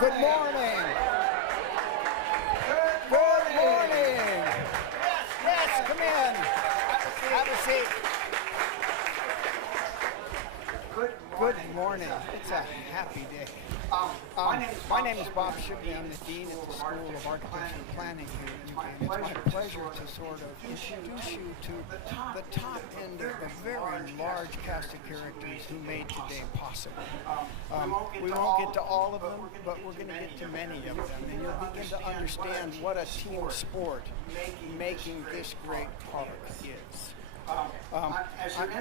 Good morning. Good morning. Yes, come in. Have a seat. Good morning. It's a happy day. My name is Bob Shibley. I'm the Dean at the School of Architecture and Planning here at UVA. And it's my pleasure to sort of introduce you to the top end of a very large cast of characters who made today possible. We won't get to all of them, but we're going to get to many of them. And you'll begin to understand what a team sport making this great park is.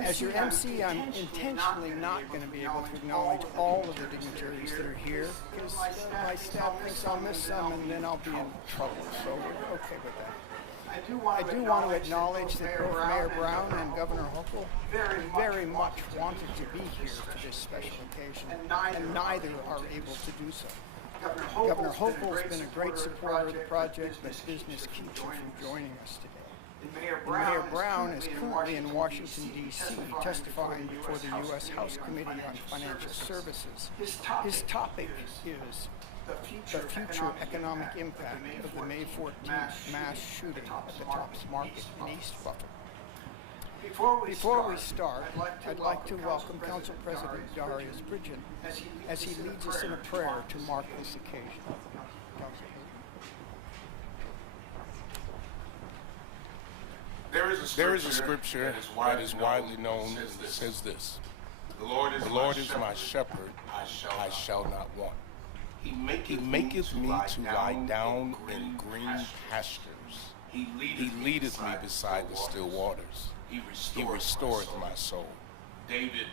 As your MC, I'm intentionally not going to be able to acknowledge all of the dignitaries that are here because my staff thinks I'll miss some and then I'll be in trouble, so we're okay with that. I do want to acknowledge that both Mayor Brown and Governor Hochul very much wanted to be here for this special occasion, and neither are able to do so. Governor Hochul has been a great supporter of the project, but business keeps him from joining us today. Mayor Brown is currently in Washington, D.C., testifying before the U.S. House Committee on Financial Services. His topic is the future economic impact of the May 14th mass shooting at the Tops Market in East Buffalo. Before we start, I'd like to welcome Council President Darius Bridgen as he leads us in a prayer to mark this occasion. There is a scripture that is widely known that says this: The Lord is my shepherd, I shall not want. He maketh me to lie down in green pastures. He leadeth me beside the still waters. He restoreth my soul.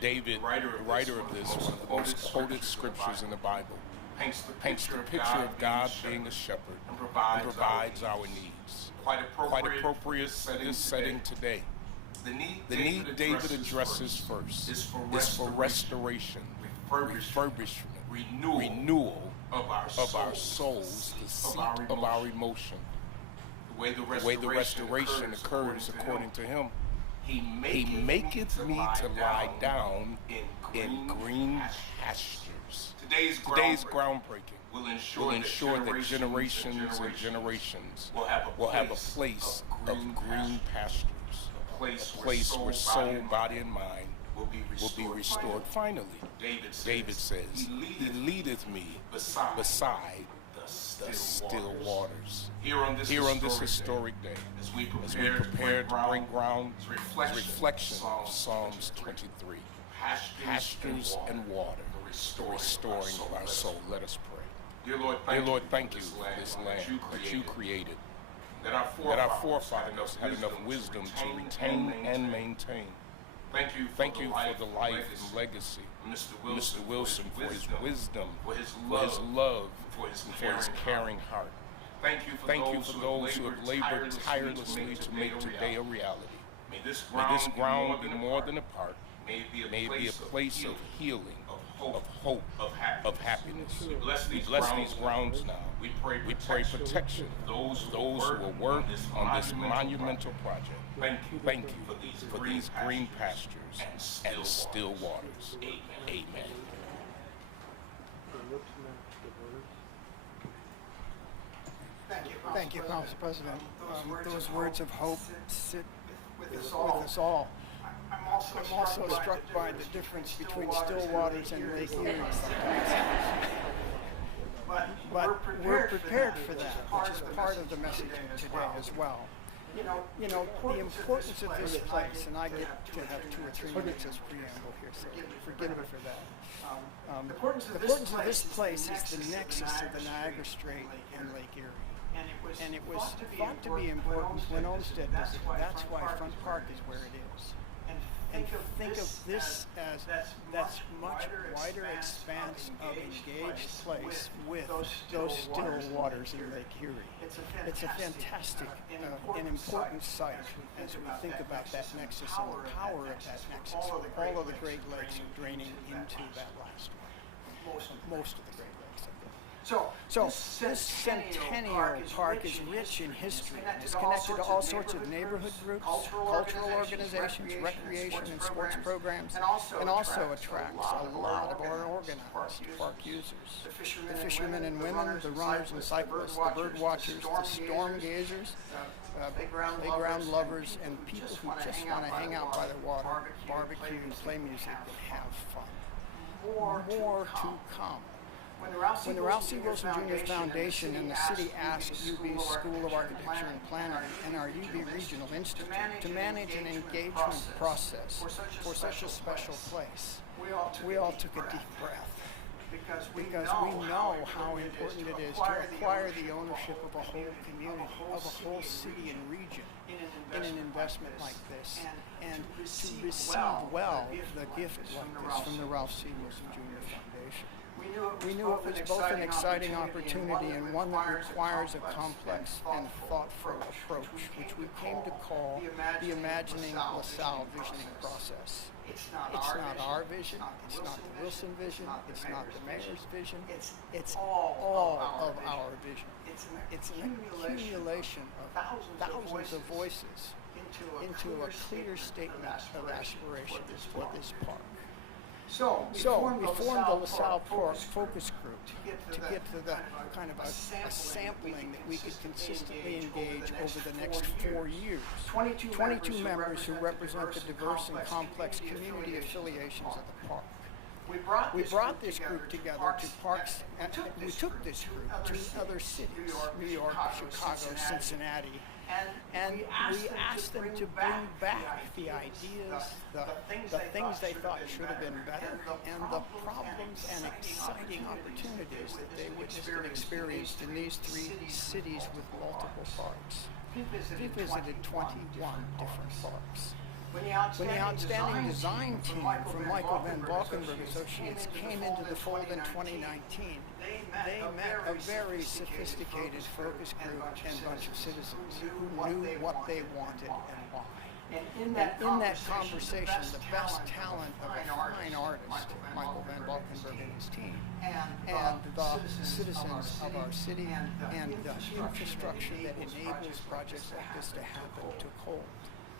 David, writer of this, one of the most quoted scriptures in the Bible, paints the picture of God being a shepherd and provides our needs. Quite appropriate for this setting today. The need David addresses first is for restoration, refurbishment, renewal of our souls, the seat of our emotion. The way the restoration occurs according to him, he maketh me to lie down in green pastures. Today's groundbreaking will ensure that generations and generations will have a place of green pastures, a place where soul, body, and mind will be restored finally. David says, He leadeth me beside the still waters. Here on this historic day, as we prepare to break ground, is reflection of Psalms 23, pastures and water, restoring of our soul. Let us pray. Dear Lord, thank you for this land that you created, that our forefathers had enough wisdom to retain and maintain. Thank you for the life and legacy of Mr. Wilson, for his wisdom, for his love, and for his caring heart. Thank you for those who have labored tirelessly to make today a reality. May this ground be more than a park. May it be a place of healing, of hope, of happiness. We bless these grounds now. We pray protection of those who will work on this monumental project. Thank you for these green pastures and still waters. Amen. Thank you, Council President. Those words of hope sit with us all. I'm also struck by the difference between still waters and Lake Erie sometimes. But we're prepared for that, which is part of the message today as well. You know, the importance of this place, and I get to have 2 or 3 minutes as preamble here, so forgive me for that. The importance of this place is the nexus of the Niagara Strait and Lake Erie. And it was thought to be important when Olmsted was it. That's why Front Park is where it is. And think of this as that's much wider expanse of engaged place with those still waters in Lake Erie. It's a fantastic and important site as we think about that nexus and the power of that nexus. All of the Great Lakes are draining into that last one. Most of the Great Lakes. So this centennial park is rich in history. It's connected to all sorts of neighborhood groups, cultural organizations, recreation and sports programs, and also attracts a lot of our organized park users. The fishermen and women, the runners and cyclists, the bird watchers, the storm gazers, playground lovers, and people who just want to hang out by the water, barbecue, and play music and have fun. More to come. When the Ralph C. Wilson Jr. Foundation and the city asked UB's School of Architecture and Planning and our UB Regional Institute to manage an engagement process for such a special place, we all took a deep breath. Because we know how important it is to acquire the ownership of a whole community, of a whole city and region in an investment like this, and to receive well the gift like this from the Ralph C. Wilson Jr. Foundation. We knew it was both an exciting opportunity and one that requires a complex and thoughtful approach, which we came to call the Imagining LaSalle Visioning Process. It's not our vision, it's not the Wilson vision, it's not the mayor's vision, it's all of our vision. It's an accumulation of thousands of voices into a clear statement of aspirations for this park. So we formed the LaSalle Park Focus Group to get to the kind of a sampling that we could consistently engage over the next 4 years. 22 members who represent the diverse and complex community affiliations of the park. We brought this group together to parks, and we took this group to other cities, New York, Chicago, Cincinnati, and we asked them to bring back the ideas, the things they thought should have been better, and the problems and exciting opportunities that they witnessed and experienced in these 3 cities with multiple parks. We visited 21 different parks. When the outstanding design team from Michael Van Valkenburg Associates came into the fold in 2019, they met a very sophisticated focus group and bunch of citizens who knew what they wanted and why. And in that conversation, the best talent of a fine artist, Michael Van Valkenburg and his team, and the citizens of our city and the infrastructure that enables projects like this to happen took hold.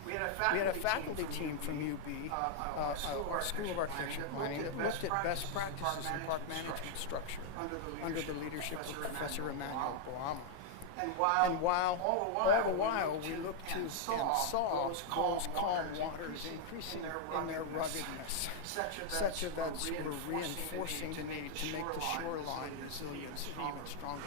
We had a faculty team from UB, our School of Architecture and Planning, that looked at best practices in park management structure under the leadership of Professor Emmanuel Boama. And all the while we looked to and saw those calm waters increasing in their ruggedness, such that we're reinforcing the need to make the shoreline resilience an even stronger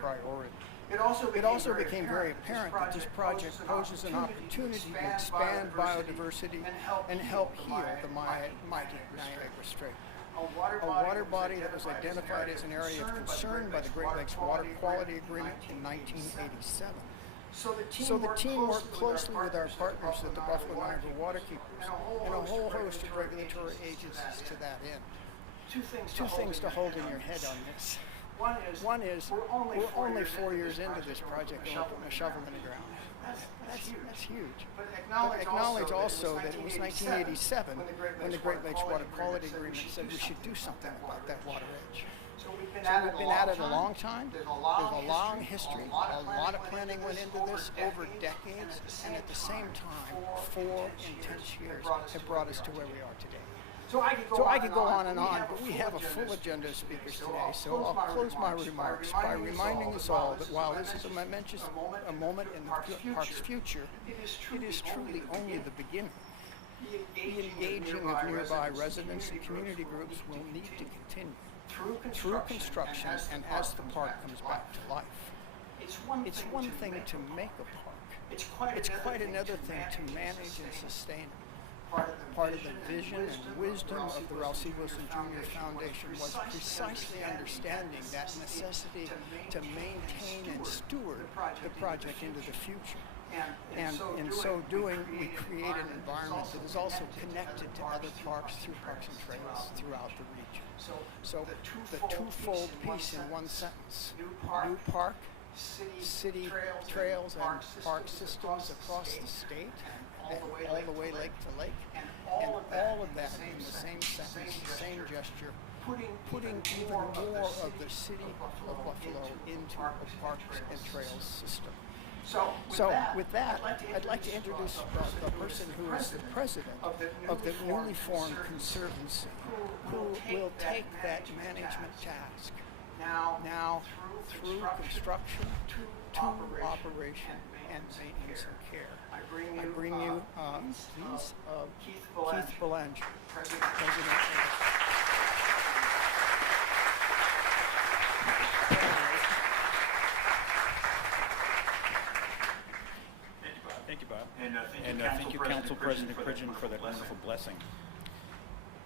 priority. It also became very apparent that this project poses an opportunity to expand biodiversity and help heal the mighty Niagara Strait. A water body that was identified as an area of concern by the Great Lakes Water Quality Agreement in 1987. So the team worked closely with our partners at the Buffalo Niagara Waterkeepers and a whole host of regulatory agencies to that end. Two things to hold in your head on this. One is we're only 4 years into this project and we're putting a shovel in the ground. That's huge. But acknowledge also that it was 1987 when the Great Lakes Water Quality Agreement said we should do something about that water edge. So we've been at it a long time. There's a long history. A lot of planning went into this over decades, and at the same time, 4 intense years have brought us to where we are today. So I could go on and on, but we have a full agenda of speakers today, so I'll close my remarks by reminding us all that while this is a momentous moment in the park's future, it is truly only the beginning. The engaging of nearby residents and community groups will need to continue through construction and as the park comes back to life. It's one thing to make a park. It's quite another thing to manage and sustain it. Part of the vision and wisdom of the Ralph C. Wilson Jr. Foundation was precisely understanding that necessity to maintain and steward the project into the future. And in so doing, we create an environment that is also connected to other parks through parks and trails throughout the region. So the twofold piece in one sentence: new park, city trails and park systems across the state, all the way lake to lake, and all of that in the same sentence, the same gesture, putting even more of the city of Buffalo into a parks and trails system. So with that, I'd like to introduce the person who is the president of the newly formed conservancy, who will take that management task now through construction to operation and maintenance and care. I bring you Keith Belanger, president of Thank you, Bob. And thank you, Council President Pridgeon, for that wonderful blessing.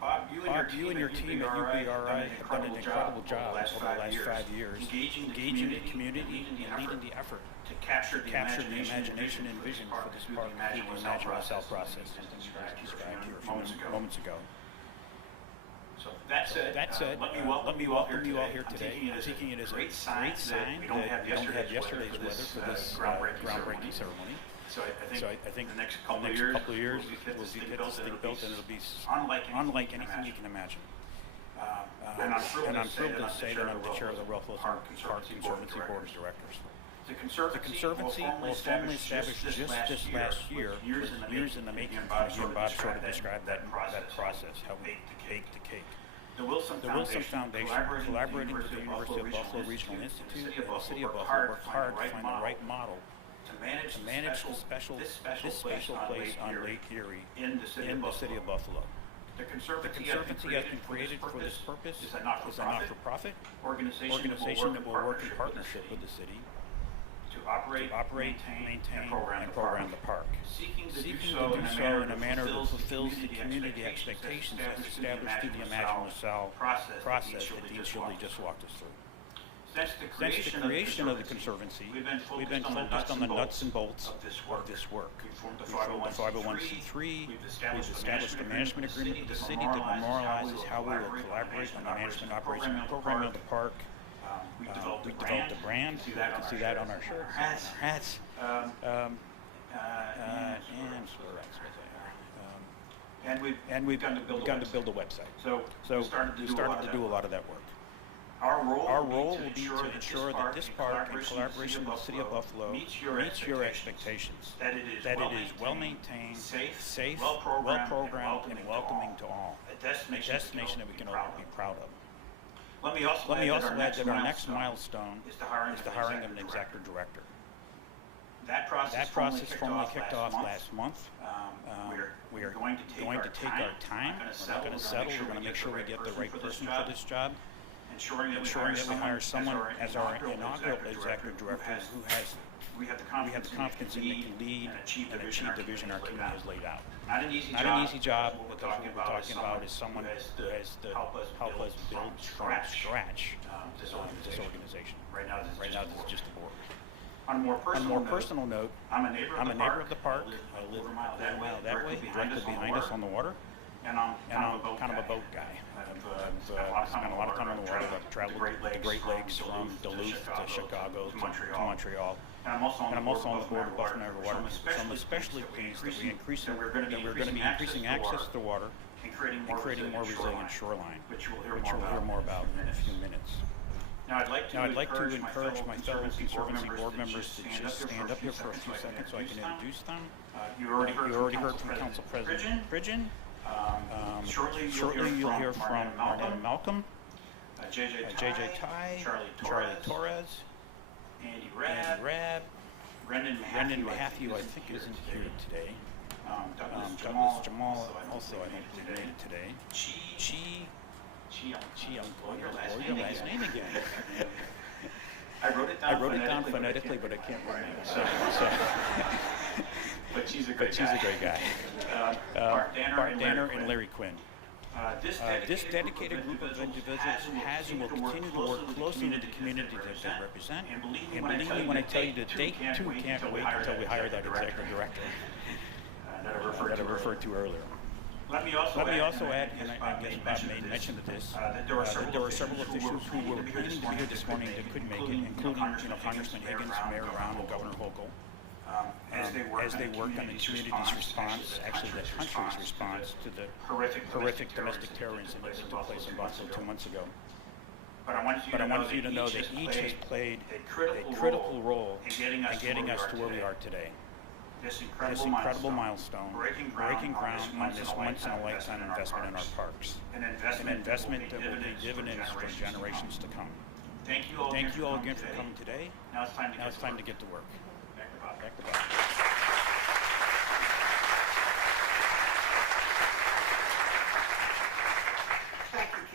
Bob, you and your team at UBRI have done an incredible job over the last 5 years, engaging the community and leading the effort to capture the imagination and vision for this park through the Imagine LaSalle process, something you guys described here a few moments ago. So that said, let me welcome you all here today. I'm taking it as a great sign that we don't have yesterday's weather for this groundbreaking ceremony. So I think the next couple of years we'll get this thing built, and it'll be unlike anything you can imagine. And I'm thrilled to say that I'm the chair of the Ralph Wilson Park Conservancy Board of Directors. The Conservancy was formally established just this last year, with years in the making. You and Bob sort of described that process, how we baked the cake. The Wilson Foundation, collaborating with the University of Buffalo Regional Institute and the City of Buffalo, worked hard to find the right model to manage this special place on Lake Erie in the City of Buffalo. The Conservancy has been created for this purpose, is a not-for-profit organization that will work in partnership with the city to operate, maintain, and program the park, seeking to do so in a manner that fulfills the community expectations as established through the Imagine LaSalle process that Dean Shirley just walked us through. Since the creation of the Conservancy, we've been focused on the nuts and bolts of this work. We formed the 501c3, we've established a management agreement with the city that memorializes how we will collaborate on the management, operation, and program of the park. We developed the brand. You can see that on our shirts, hats, and and we've begun to build a website. So we started to do a lot of that work. Our role will be to ensure that this park, in collaboration with the City of Buffalo, meets your expectations, that it is well-maintained, safe, well-programmed, and welcoming to all, a destination that we can all be proud of. Let me also add that our next milestone is the hiring of an executive director. That process formally kicked off last month. We are going to take our time. We're not going to settle. We're going to make sure we get the right person for this job. Ensuring that we hire someone as our inaugural executive director who we have the confidence in that can lead and achieve the vision our community has laid out. Not an easy job, but what we're talking about is someone who has to help us build from scratch this organization. Right now, this is just a board. On a more personal note, I'm a neighbor of the park. I live a mile that way, directly behind us on the water. And I'm kind of a boat guy. I've spent a lot of time on the water. I've traveled the Great Lakes from Duluth to Chicago to Montreal. And I'm also on the board of Buffalo Niagara Watermen. So I'm especially pleased that we're going to be increasing access to the water and creating more resilient shoreline, which you'll hear more about in a few minutes. Now, I'd like to encourage my fellow Conservancy board members to just stand up here for a few seconds so I can introduce them. You already heard from Council President Pridgeon. Shortly you'll hear from Marnetta Malcolm, JJ Tai, Charlie Torres, Andy Rabb, Brendan Mahaffey, I think isn't here today. Douglas Jamal also I don't believe made it today. Your last name again. I wrote it down phonetically, but I can't remember. So. But she's a great guy. Bart Danner and Larry Quinn. This dedicated group of individuals has and will continue to work closely with the community that they represent. And believe me when I tell you that they too can't wait until we hire that executive director that I referred to earlier. Let me also add, and I guess Bob made mention of this, that there are several officials who were planning to be here this morning that couldn't make it, including Congressman Higgins, Mayor Brown, and Governor Hochul. as they work on the community's response, actually the country's response to the horrific domestic terror incident that took place in Buffalo 2 months ago. But I want you to know that each has played a critical role in getting us to where we are today. This incredible milestone, breaking ground on this once-in-a-lifetime investment in our parks, an investment that will pay dividends for generations to come. Thank you all again for coming today. Now it's time to get to work. Back to Bob.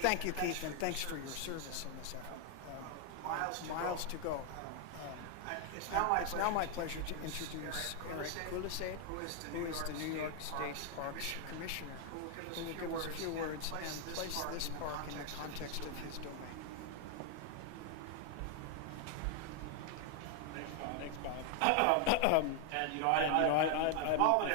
Thank you, Keith, and thanks for your service in this effort. Miles to go. It's now my pleasure to introduce Eric Kulisade, who is the New York State Parks Commissioner, who will give us a few words and place this park in the context of his domain. Thanks, Bob. I'm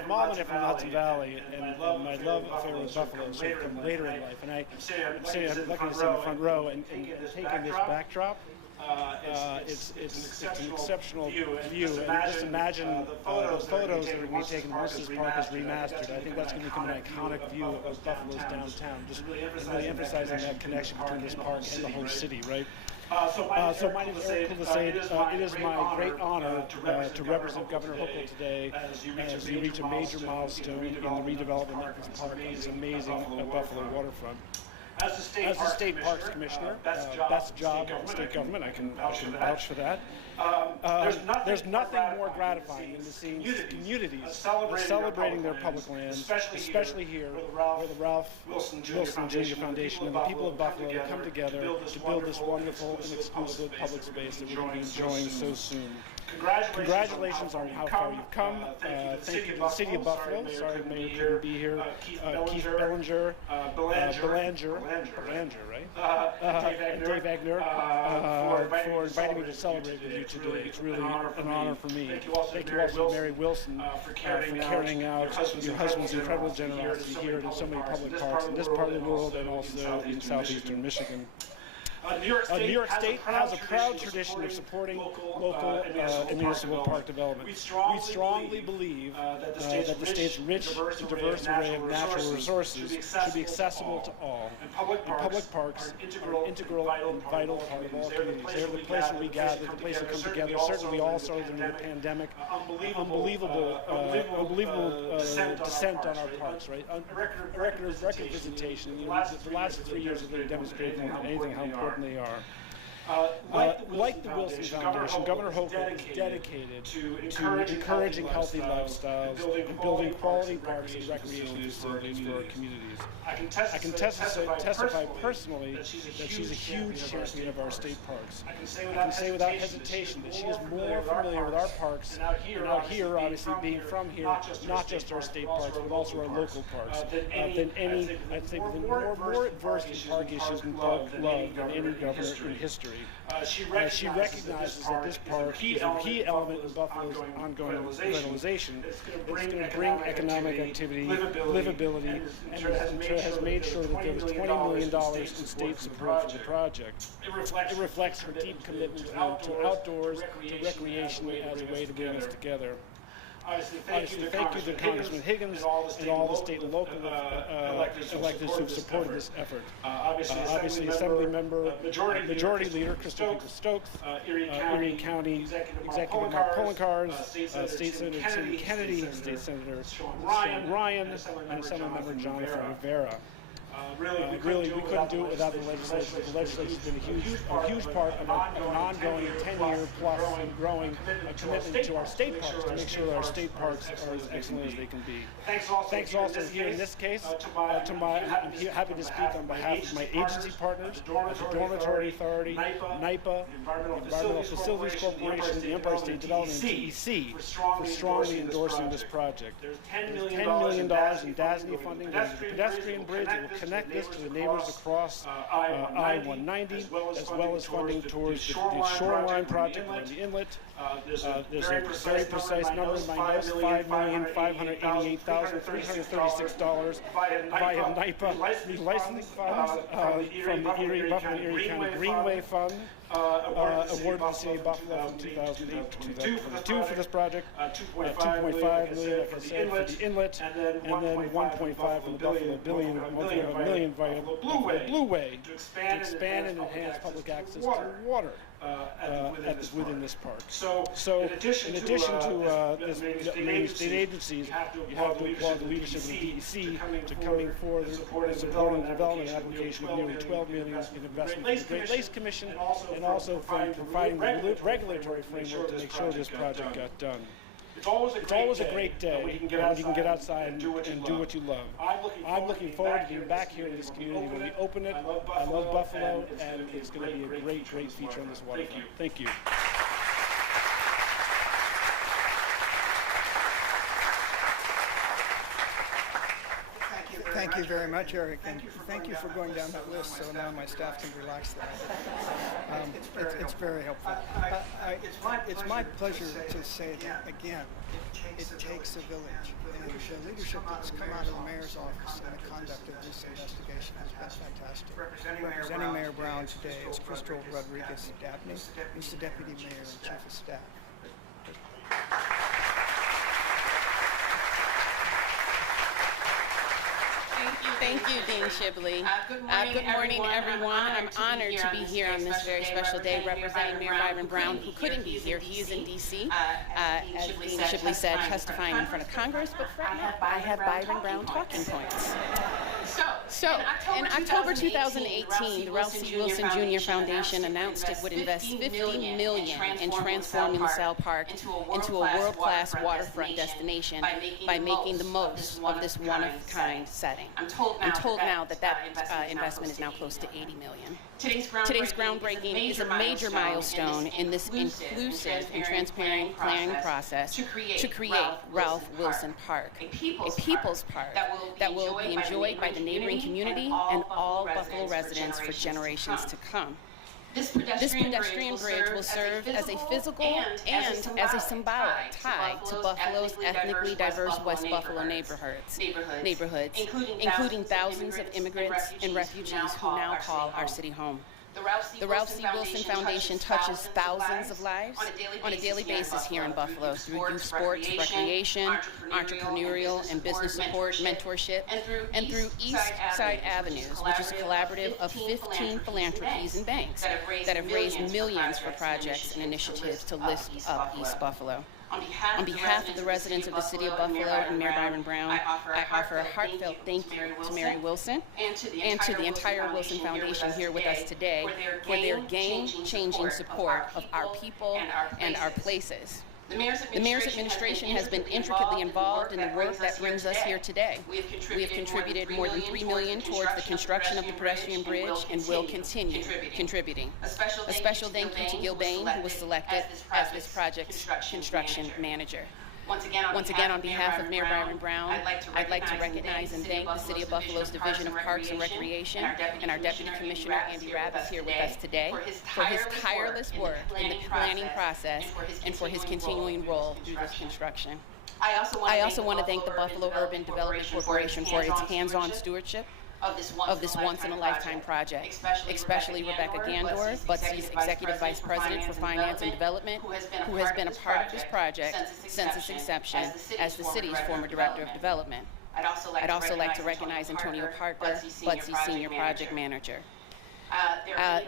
Malden from Hudson Valley, and my love affair with Buffalo sort of come later in life. And I'm lucky to sit in the front row and taking this backdrop. It's an exceptional view, and just imagine the photos that are going to be taken once this park is remastered. I think that's going to become an iconic view of Buffalo's downtown, just really emphasizing that connection between this park and the whole city, right? So my name is Eric Kulisade. It is my great honor to represent Governor Hochul today as we reach a major milestone in the redevelopment of this park and this amazing Buffalo waterfront. As the State Parks Commissioner, best job of the state government, I can vouch for that. There's nothing more gratifying than to see communities celebrating their public lands, especially here, where the Ralph Wilson Jr. Foundation and the people of Buffalo come together to build this wonderful and exclusive public space that we're going to be enjoying so soon. Congratulations on how far you've come. Thank you to the City of Buffalo. Sorry the mayor couldn't be here. Keith Belanger, right? And Dave Agner for inviting me to celebrate with you today. It's really an honor for me. Thank you also to Mary Wilson for carrying out your husband's incredible generosity here in so many public parks in this part of the world and also in southeastern Michigan. New York State has a proud tradition of supporting local and municipal park development. We strongly believe that the state's rich and diverse array of natural resources should be accessible to all. And public parks are an integral and vital part of all communities. They're the place where we gather, the place to come together. Certainly we all saw during the pandemic, unbelievable descent on our parks, right? A record visitation. The last 3 years have really demonstrated more than anything how important they are. Like the Wilson Foundation, Governor Hochul is dedicated to encouraging healthy lifestyles and building quality parks and recreation facilities for our communities. I can testify personally that she's a huge champion of our state parks. I can say without hesitation that she is more familiar with our parks, and out here, obviously being from here, not just our state parks, but also our local parks, than any, I'd say, more adverse to park issues and park love than any governor in history. She recognizes that this park is a key element in Buffalo's ongoing revitalization. It's going to bring economic activity, livability, and has made sure that there was $20 million in state support for the project. It reflects her deep commitment to outdoors, to recreation as a way to bring us together. Obviously, thank you to Congressman Higgins and all the state and local electeds who have supported this effort. Obviously, Assembly Member, Majority Leader Crystal Stokes, Erie County Executive Mark Poloncarz, State Senator Tim Kennedy, State Senator Sean Ryan, and Assemblymember Jonathan Rivera. Really, we couldn't do it without the legislature. The legislature has been a huge part of an ongoing 10-year plus and growing commitment to our state parks to make sure that our state parks are as excellent as they can be. Thanks also here in this case I'm happy to speak on behalf of my agency partners, the Dormitory Authority, NYPA, the Environmental Facilities Corporation, the Empire State Development, and TEC for strongly endorsing this project. There's $10 million in DASNY funding to the pedestrian bridge that will connect this to the neighbors across I-190, as well as funding towards the shoreline project around the inlet. There's a very precise number in my notes, $5,588,336 via NYPA licensing funds from the Buffalo Erie County Greenway Fund. awarded the city of Buffalo from 2008 to 2022 for this project. 2.5 million, like I said, for the inlet, and then 1.5 from the Buffalo million via Blue Way to expand and enhance public access to water within this park. So in addition to the state agencies, you have to applaud the leadership of the DEC to coming forward and supporting the development application of nearly $12 million in investment from the Great Lakes Commission, and also providing the regulatory framework to make sure this project got done. It's always a great day when you can get outside and do what you love. I'm looking forward to being back here in this community when we open it. I love Buffalo, and it's going to be a great feature on this waterfront. Thank you. Thank you very much, Eric, and thank you for going down that list so now my staff can relax there. It's very helpful. It's my pleasure to say that, again, it takes a village, and the leadership that's come out of the mayor's office and the conduct of this investigation has been fantastic. Representing Mayor Brown today is Crystal Rodriguez-Dabney, who's the Deputy Mayor and Chief of Staff. Thank you, Dean Shibley. Good morning, everyone. I'm honored to be here on this very special day representing Mayor Byron Brown, who couldn't be here. He is in D.C., as Dean Shibley said, testifying in front of Congress, but I have Byron Brown talking points. So, in October 2018, the Ralph C. Wilson Jr. Foundation announced it would invest $50 million in transforming LaSalle Park into a world-class waterfront destination by making the most of this one-of-a-kind setting. I'm told now that investment is now close to $80 million. Today's groundbreaking is a major milestone in this inclusive and transparent planning process to create Ralph Wilson Park, a people's park that will be enjoyed by the neighboring community and all Buffalo residents for generations to come. This pedestrian bridge will serve as a physical and as a symbolic tie to Buffalo's ethnically diverse West Buffalo neighborhoods, including thousands of immigrants and refugees who now call our city home. The Ralph C. Wilson Foundation touches thousands of lives on a daily basis here in Buffalo through youth sports, recreation, entrepreneurial and business support, mentorship, and through East Side Avenues, which is a collaborative of 15 philanthropies and banks that have raised millions for projects and initiatives to lift up East Buffalo. On behalf of the residents of the city of Buffalo and Mayor Byron Brown, I offer a heartfelt thank you to Mary Wilson and to the entire Wilson Foundation here with us today for their game-changing support of our people and our places. The mayor's administration has been intricately involved in the work that brings us here today. We have contributed more than $3 million towards the construction of the pedestrian bridge and will continue contributing. A special thank you to Gil Bain, who was selected as this project's construction manager. Once again, on behalf of Mayor Byron Brown, I'd like to recognize and thank the City of Buffalo's Division of Parks and Recreation and our Deputy Commissioner, Andy Rabb, is here with us today for his tireless work in the planning process and for his continuing role through this construction. I also want to thank the Buffalo Urban Development Corporation for its hands-on stewardship of this once-in-a-lifetime project, especially Rebecca Gandor, Butsy's Executive Vice President for Finance and Development, who has been a part of this project since its inception as the city's former Director of Development. I'd also like to recognize Antonio Parker, Butsy's Senior Project Manager.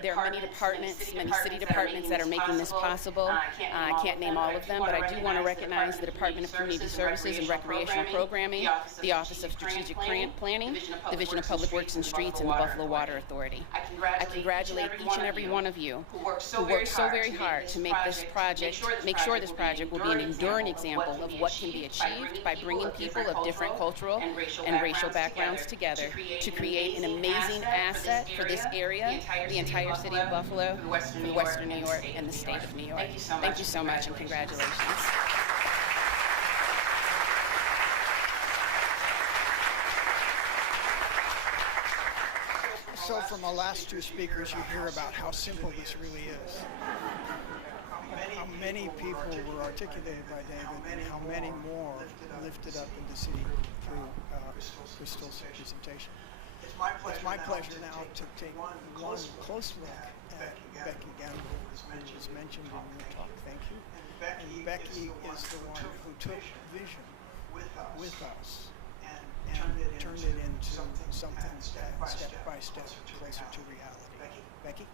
There are many departments, many city departments that are making this possible. I can't name all of them, but I do want to recognize the Department of Community Services and Recreational Programming, the Office of Strategic Planning, Division of Public Works and Streets, and the Buffalo Water Authority. I congratulate each and every one of you who worked so very hard to make sure this project will be an enduring example of what can be achieved by bringing people of different cultural and racial backgrounds together to create an amazing asset for this area, the entire city of Buffalo, for Western New York, and the state of New York. Thank you so much, and congratulations. So from the last two speakers, you hear about how simple this really is. How many people were articulated by David, and how many more lifted up in the city through Crystal's presentation. It's my pleasure now to take one close look at Becky Gamble, who was mentioned in your talk. Thank you. And Becky is the one who took vision with us and turned it into something step by step closer to reality. Becky?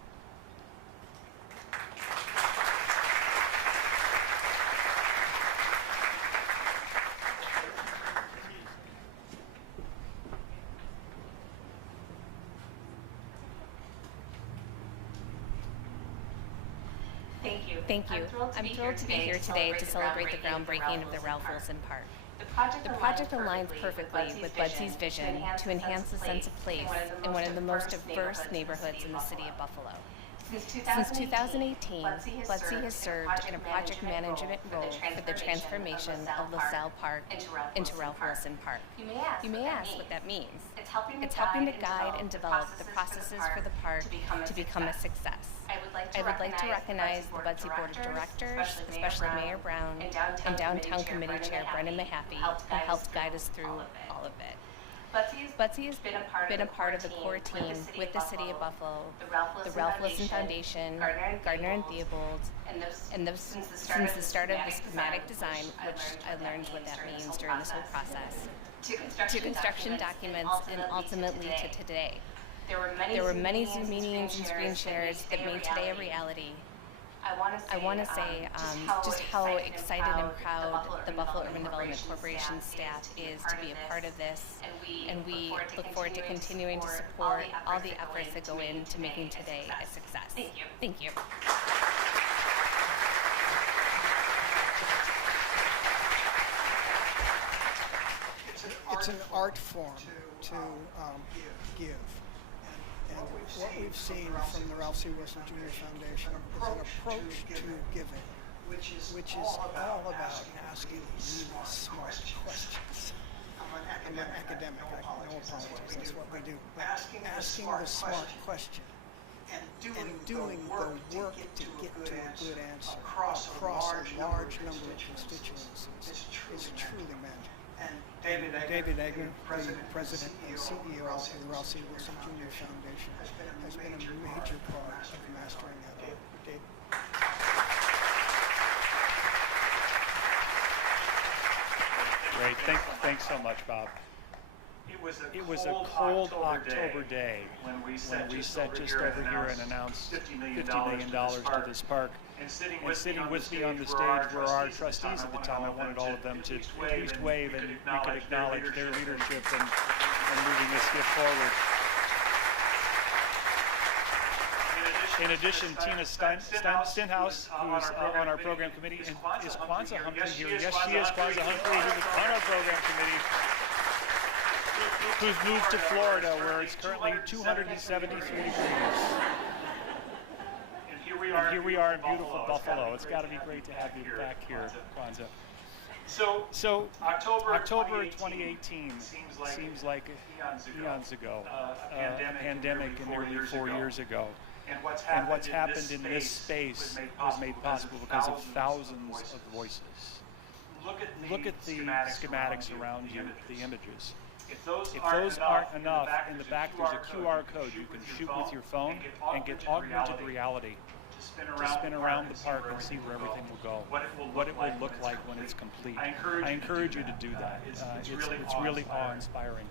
Thank you. I'm thrilled to be here today to celebrate the groundbreaking of the Ralph Wilson Park. The project aligns perfectly with Budsy's vision to enhance the sense of place in one of the most diverse neighborhoods in the city of Buffalo. Since 2018, Budsy has served in a project management role for the transformation of LaSalle Park into Ralph Wilson Park. You may ask what that means. It's helping to guide and develop the processes for the park to become a success. I would like to recognize the Budsy Board of Directors, especially Mayor Brown and Downtown Committee Chair Brendan Mahaffey, who helped guide us through all of it. Budsy has been a part of the core team with the City of Buffalo, the Ralph Wilson Foundation, Gardner and Theobald, and since the start of the schematic design, which I learned what that means during this whole process, to construction documents, and ultimately to today. There were many Zoom meetings and screen shares that made today a reality. I want to say just how excited and proud the Buffalo Urban Development Corporation staff is to be a part of this, and we look forward to continuing to support all the efforts that go into making today a success. Thank you. It's an art form to give. And what we've seen from the Ralph C. Wilson Jr. Foundation is an approach to giving, which is all about asking really smart questions. I'm an academic, no apologies, that's what we do. But asking the smart question and doing the work to get to a good answer across a large number of constituencies is truly magic. David Agnew, the President and CEO of the Ralph C. Wilson Jr. Foundation, has been a major part of mastering that art. David. Great. Thanks so much, Bob. It was a cold October day when we sat just over here and announced $50 million to this park. And sitting with me on the stage were our trustees at the time. I wanted all of them to at least wave and we could acknowledge their leadership in moving this gift forward. In addition, Tina Stenhouse, who's on our program committee, and is Kwanzaa Humphrey here? Yes, she is Kwanzaa Humphrey, who's on our program committee, who's moved to Florida, where it's currently 273 degrees. And here we are in beautiful Buffalo. It's got to be great to have you back here, Kwanzaa. So October 2018 seems like eons ago, a pandemic and nearly 4 years ago. And what's happened in this space was made possible because of thousands of voices. Look at the schematics around you, the images. If those aren't enough, in the back there's a QR code you can shoot with your phone and get augmented reality to spin around the park and see where everything will go, what it will look like when it's complete. I encourage you to do that. It's really awe-inspiring.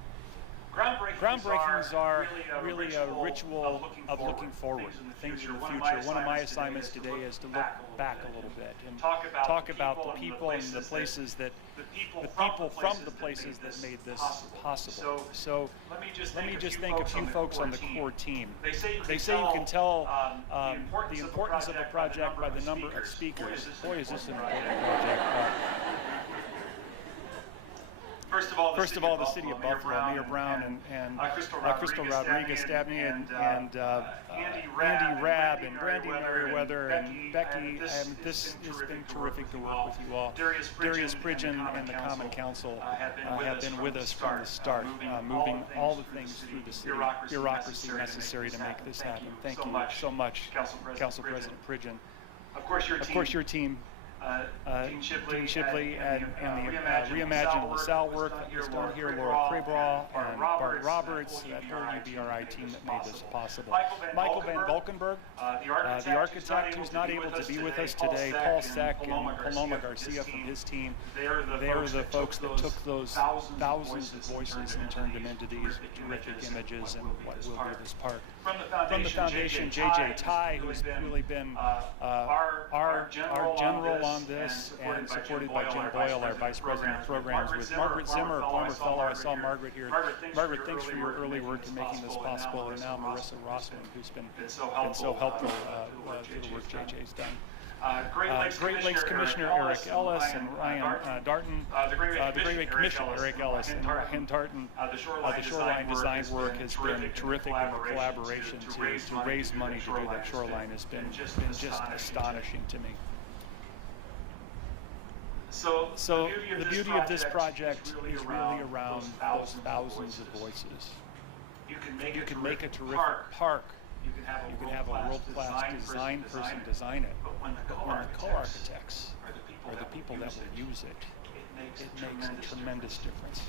Groundbreakings are really a ritual of looking forward, things in the future. One of my assignments today is to look back a little bit and talk about the people and the places that from the places that made this possible. So let me just thank a few folks on the core team. They say you can tell the importance of a project by the number of speakers. Boy, is this an important project. First of all, the City of Buffalo, Mayor Brown and Crystal Rodriguez Dabney and Andy Rabb and Brandy Merriweather and Becky. This has been terrific to work with you all. Darius Pridgeon and the Common Council have been with us from the start, moving all the things through the city bureaucracy necessary to make this happen. Thank you so much, Council President Pridgeon. Of course, your team. Dean Shipley and the Reimagine LaSalle work that was done here, Laura Krabraw and Bart Roberts, that whole UBRI team that made this possible. Michael Van Valkenburg, the architect who's not able to be with us today, Paul Seck and Paloma Garcia from his team. They are the folks that took those thousands of voices and turned them into these terrific images and what will be this park. From the foundation, J.J. Ty, who's really been our general on this, and supported by Jim Boyle, our Vice President of Programs, with Margaret Zimmer, a former fellow. I saw Margaret here. Margaret, thanks for your early work in making this possible, and now Marissa Rossman, who's been so helpful through the work JJ's done. Great Lakes Commissioner Eric Ellis and Ryan Darton, the Great Lakes Commissioner Eric Ellis and Ryan Darton. The shoreline design work has been terrific, and the collaboration to raise money to do that shoreline has been just astonishing to me. So the beauty of this project is really around those thousands of voices. You can make a terrific park. You can have a world-class design person design it, but when the co-architects are the people that will use it, it makes a tremendous difference.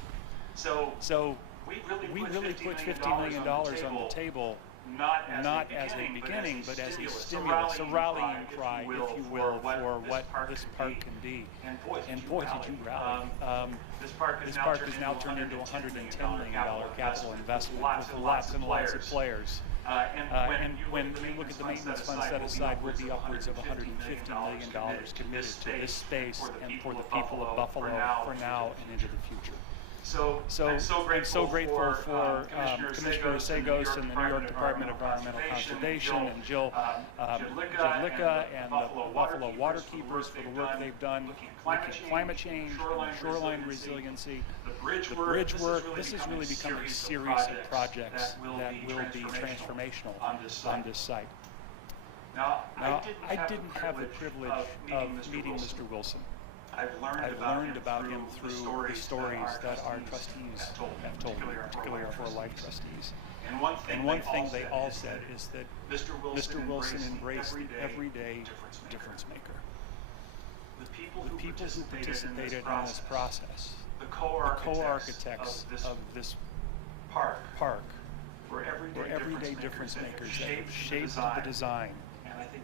So we really put $50 million on the table, not as a beginning, but as a stimulus, a rallying cry, if you will, for what this park can be. And boy, did you rally. This park is now turned into a $110 million capital investment with lots and lots of players. And when you look at the maintenance fund set aside, we'll be upwards of $150 million committed to this space and for the people of Buffalo for now and into the future. So I'm so grateful for Commissioner Sagos and the New York Department of Environmental Conservation and Jill Licka and the Buffalo Waterkeepers for the work they've done looking at climate change, shoreline resiliency, the bridge work. This has really become a series of projects that will be transformational on this site. Now, I didn't have the privilege of meeting Mr. Wilson. I've learned about him through the stories that our trustees have told me, particularly our four life trustees. And one thing they all said is that Mr. Wilson embraced the everyday difference maker. The people who participated in this process, the co-architects of this park, were everyday difference makers that have shaped the design.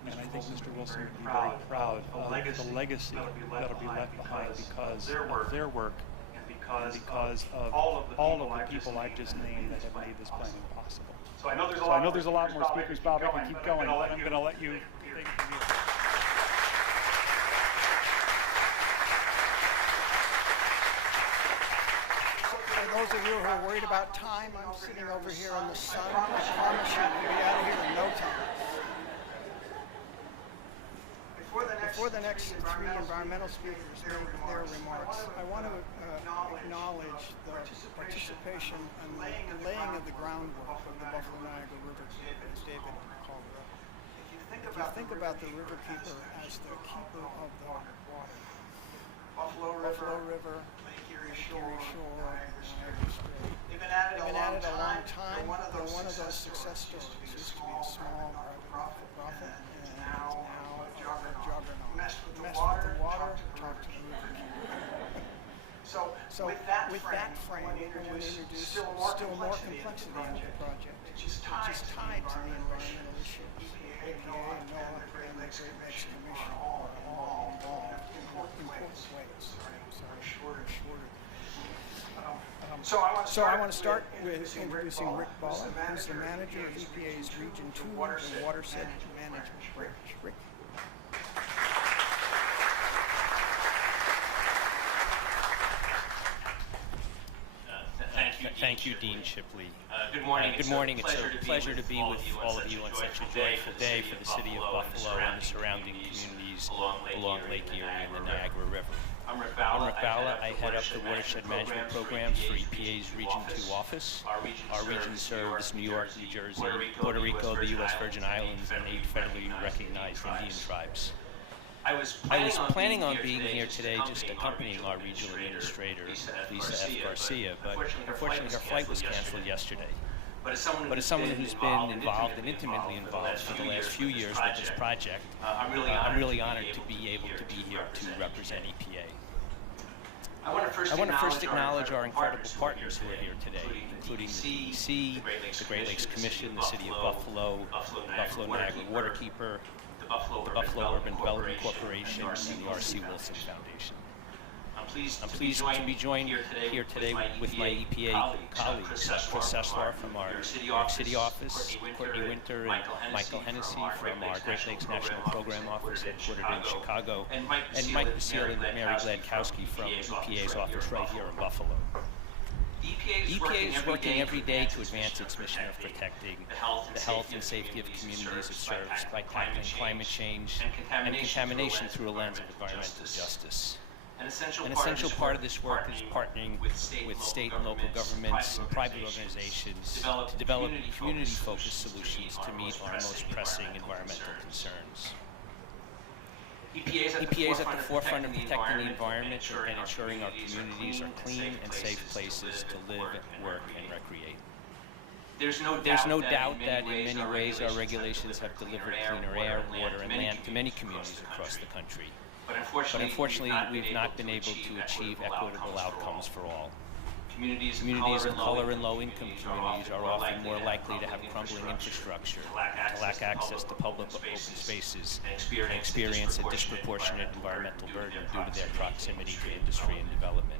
And I think Mr. Wilson would be very proud of the legacy that will be left behind because of their work and because of all of the people I've just named that have made this planning possible. So I know there's a lot more speakers, Bob. I can keep going, but I'm going to let you take it from here. For those of you who are worried about time, I'm sitting over here in the sun. I promise you we'll be out of here in no time. Before the next three environmental speakers make their remarks, I want to acknowledge the participation and the laying of the groundwork of the Buffalo Niagara River Keeper, as David called it. If you think about the River Keeper as the keeper of the water, Buffalo River, Lake Erie Shore, Niagara Strait. They've been at it a long time. They're one of those success stories. It used to be a small profit, and now juggernaut. Mess with the water, talk to the river. So with that frame, we want to introduce still more complexity into the project. It's just tied to the environmental issue. EPA, Noaa, and the Great Lakes Commission are all involved in important ways. Sorry, shorter. So I want to start with introducing Rick Balla, who's the manager of EPA's Region 2, the Watershed Management Branch. Rick. Thank you, Dean Shipley. Good morning. It's a pleasure to be with all of you on such a joyful day for the city of Buffalo and the surrounding communities along Lake Erie and the Niagara River. I'm Rick Balla. I head up the watershed management programs for EPA's Region 2 office. Our region serves New York, New Jersey, Puerto Rico, the U.S. Virgin Islands, and 8 federally recognized Indian tribes. I was planning on being here today just accompanying our regional administrator, Lisa F. Garcia, but unfortunately her flight was canceled yesterday. But as someone who's been involved and intimately involved for the last few years with this project, I'm really honored to be able to be here to represent EPA. I want to first acknowledge our incredible partners who are here today, including the DEC, the Great Lakes Commission, the City of Buffalo, Buffalo Niagara Waterkeeper, the Buffalo Urban Development Corporation, and the R.C. Wilson Foundation. I'm pleased to be joined here today with my EPA colleagues, Chris Sessler from our New York City office, Courtney Winter and Michael Hennessy from our Great Lakes National Program Office headquartered in Chicago, and Mike Lucille and Mary Gladkowski from EPA's office right here in Buffalo. EPA is working every day to advance its mission of protecting the health and safety of communities it serves by tackling climate change and contamination through a lens of environmental justice. An essential part of this work is partnering with state and local governments and private organizations to develop community-focused solutions to meet our most pressing environmental concerns. EPA is at the forefront of protecting the environment and ensuring our communities are clean and safe places to live, work, and recreate. There's no doubt that in many ways our regulations have delivered cleaner air, water, and land to many communities across the country. But unfortunately, we've not been able to achieve equitable outcomes for all. Communities of color and low-income communities are often more likely to have crumbling infrastructure, to lack access to public open spaces, and experience a disproportionate environmental burden due to their proximity to industry and development.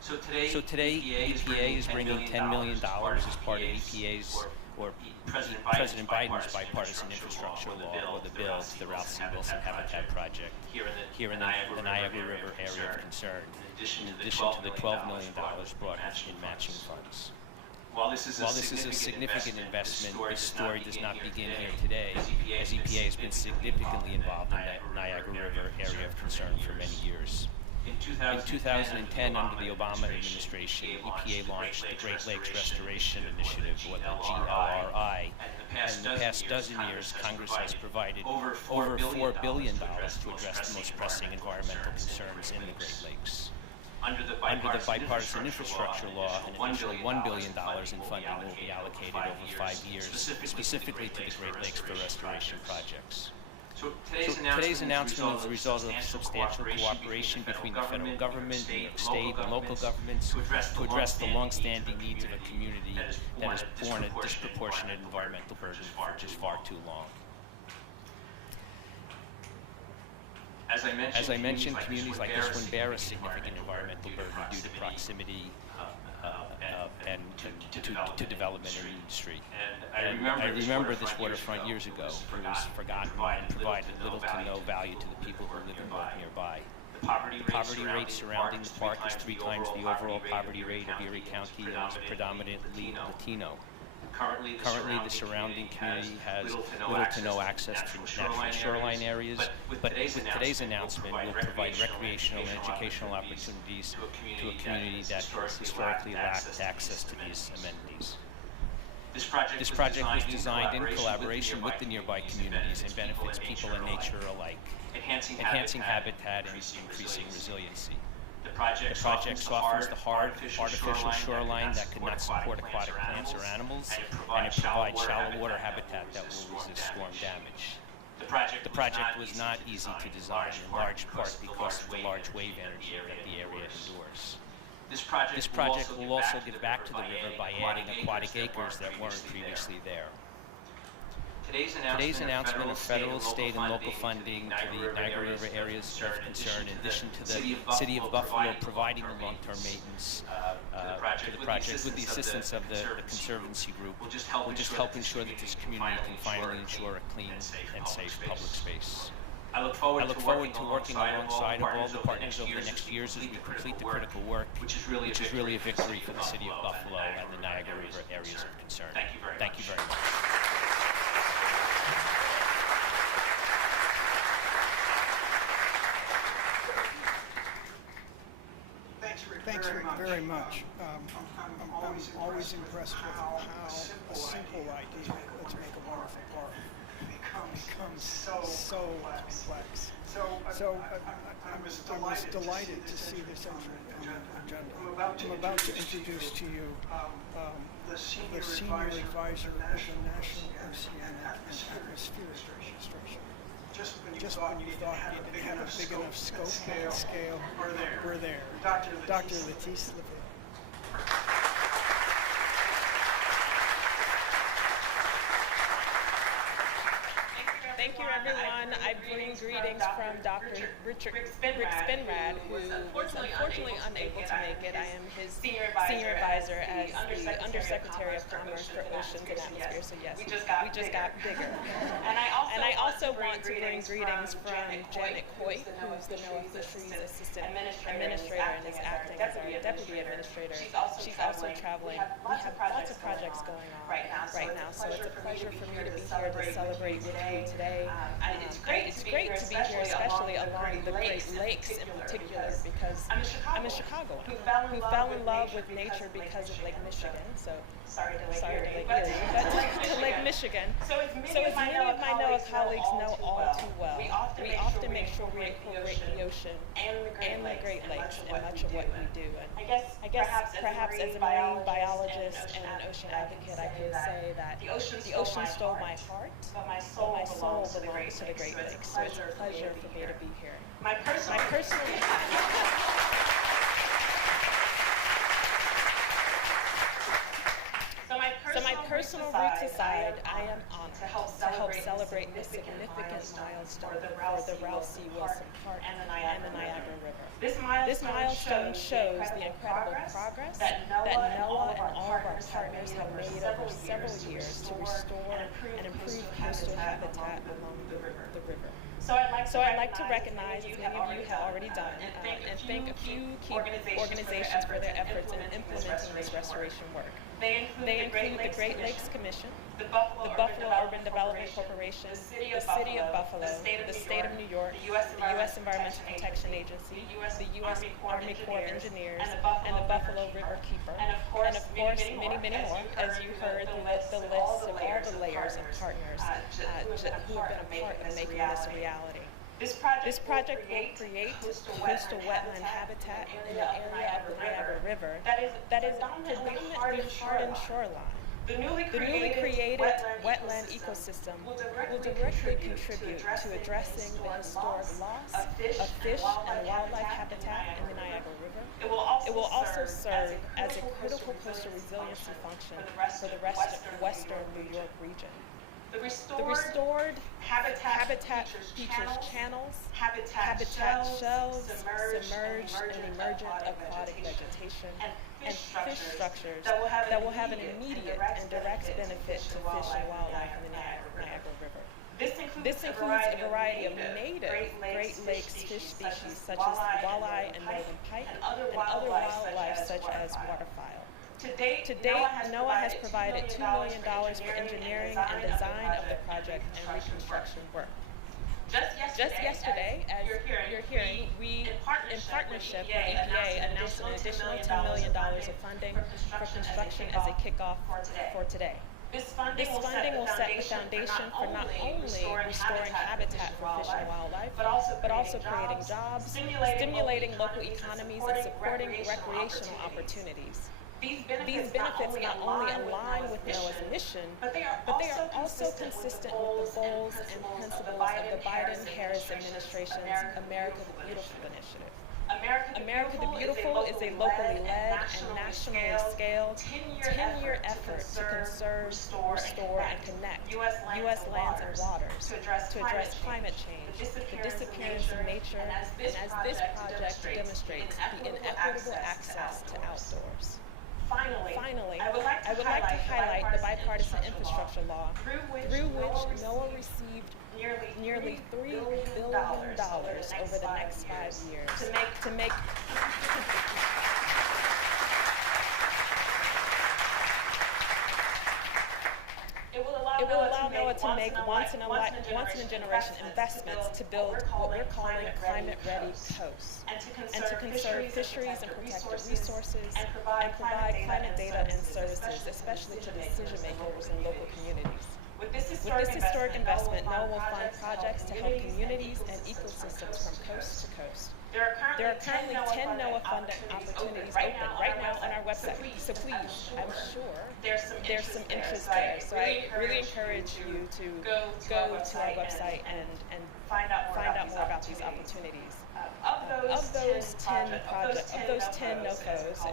So today, EPA is bringing $10 million as part of EPA's or President Biden's bipartisan infrastructure law, or the bill, the Ralph C. Wilson Habitat Project, here in the Niagara River area of concern, in addition to the $12 million brought in matching funds. While this is a significant investment, this story does not begin here today, as EPA has been significantly involved in the Niagara River area of concern for many years. In 2010, under the Obama administration, EPA launched the Great Lakes Restoration Initiative, or the GLRI, and in the past dozen years, Congress has provided over $4 billion to address the most pressing environmental concerns in the Great Lakes. Under the bipartisan infrastructure law, an additional $1 billion in funding will be allocated over 5 years, specifically to the Great Lakes for restoration projects. So today's announcement is the result of substantial cooperation between the federal government, New York State, and local governments to address the long-standing needs of a community that has borne a disproportionate environmental burden for just far too long. As I mentioned, communities like this one bear a significant environmental burden due to proximity and to development and industry. And I remember this waterfront years ago. It was forgotten and provided little to no value to the people who live and work nearby. The poverty rate surrounding the park is 3 times the overall poverty rate of Erie County and is predominantly Latino. Currently, the surrounding community has little to no access to natural shoreline areas, but with today's announcement, we'll provide recreational and educational opportunities to a community that has historically lacked access to these amenities. This project was designed in collaboration with the nearby communities and benefits people and nature alike, enhancing habitat and increasing resiliency. The project softens the hard, artificial shoreline that could not support aquatic plants or animals, and it provides shallow water habitat that will resist storm damage. The project was not easy to design, in large part because of the large wave energy that the area endures. This project will also give back to the river by adding aquatic acres that weren't previously there. Today's announcement of federal, state, and local funding to the Niagara River areas of concern, in addition to the City of Buffalo providing the long-term maintenance to the project with the assistance of the Conservancy Group, will just help ensure that this community can finally ensure a clean and safe public space. I look forward to working alongside all the partners over the next years as we complete the critical work, which is really a victory for the City of Buffalo and the Niagara River areas of concern. Thank you very much. Thanks, Rick, very much. I'm always impressed with how a simple idea, let's make a wonderful park, becomes so complex. I was delighted to see this entry on the agenda. I'm about to introduce to you the senior advisor of the National Oceanic and Atmospheric Administration. Just when you thought you didn't have a big enough scope and scale, we're there. Dr. Lettice LeVille. Thank you, everyone. I bring greetings from Dr. Rick Spinrad, who was unfortunately unable to make it. I am his senior advisor as the Undersecretary of Commerce for Oceans and Atmosphere. So yes, we just got bigger. And I also want to bring greetings from Janet Coit, who's the Noaa Fisheries Assistant Administrator and is acting as our Deputy Administrator. She's also traveling. We have lots of projects going on right now, so it's a pleasure for me to be here to celebrate with you today. It's great to be here, especially along the Great Lakes in particular, because I'm a Chicagoan who fell in love with nature because of Lake Michigan. So sorry to Lake Erie, but to Lake Michigan. So as many of my Noaa colleagues know all too well, we often make sure we incorporate the ocean and the Great Lakes in much of what we do. And I guess perhaps as a marine biologist and an ocean advocate, I can say that the ocean stole my heart, but my soul belongs to the Great Lakes. So it's a pleasure for me to be here. My personal So my personal roots aside, I am honored to help celebrate this significant milestone for the Ralph C. Wilson Park and the Niagara River. This milestone shows the incredible progress that Noaa and all of our partners have made over several years to restore and improve coastal habitat along the river. So I'd like to recognize, as many of you have already done, and thank a few key organizations for their efforts in implementing this restoration work. They include the Great Lakes Commission, the Buffalo Urban Development Corporation, the City of Buffalo, the State of New York, the U.S. Environmental Protection Agency, the U.S. Army Corps of Engineers, and the Buffalo River Keeper, and of course many more, as you heard the list of all the layers and partners who have been a part of making this a reality. This project will create coastal wetland habitat in the area of the Niagara River that is predominantly hardened shoreline. The newly created wetland ecosystem will directly contribute to addressing the historic loss of fish and wildlife habitat in the Niagara River. It will also serve as a critical coastal resiliency function for the western New York region. The restored habitat features channels, habitat shelves, submerged and emergent aquatic vegetation, and fish structures that will have an immediate and direct benefit to fish and wildlife in the Niagara River. This includes a variety of native Great Lakes fish species such as walleye and northern pike, and other wildlife such as waterfowl. To date, Noaa has provided $2 million for engineering and design of the project and reconstruction work. Just yesterday, as you're hearing, we, in partnership with EPA, announced an additional $10 million of funding for construction as a kickoff for today. This funding will set the foundation for not only restoring habitat for fish and wildlife, but also creating jobs, stimulating local economies, and supporting recreational opportunities. These benefits not only align with Noaa's mission, but they are also consistent with the goals and principles of the Biden-Harris administration's America the Beautiful initiative. America the Beautiful is a locally led and nationally scaled 10-year effort to conserve, restore, and connect U.S. lands and waters to address climate change, the disappearance of nature, and as this project demonstrates, the inequitable access to outdoors. Finally, I would like to highlight the bipartisan infrastructure law, through which Noaa received nearly $3 billion over the next 5 years to make It will allow Noaa to make once-in-a-generation investments to build what we're calling climate-ready coasts, and to conserve fisheries and protected resources, and provide climate data and services, especially to decision makers in local communities. With this historic investment, Noaa will fund projects to help communities and ecosystems There are currently 10 Noah funding opportunities open right now on our website. So please, I'm sure there's some interest there. So I really encourage you to go to our website and find out more about these opportunities. Of those 10 NOFOs,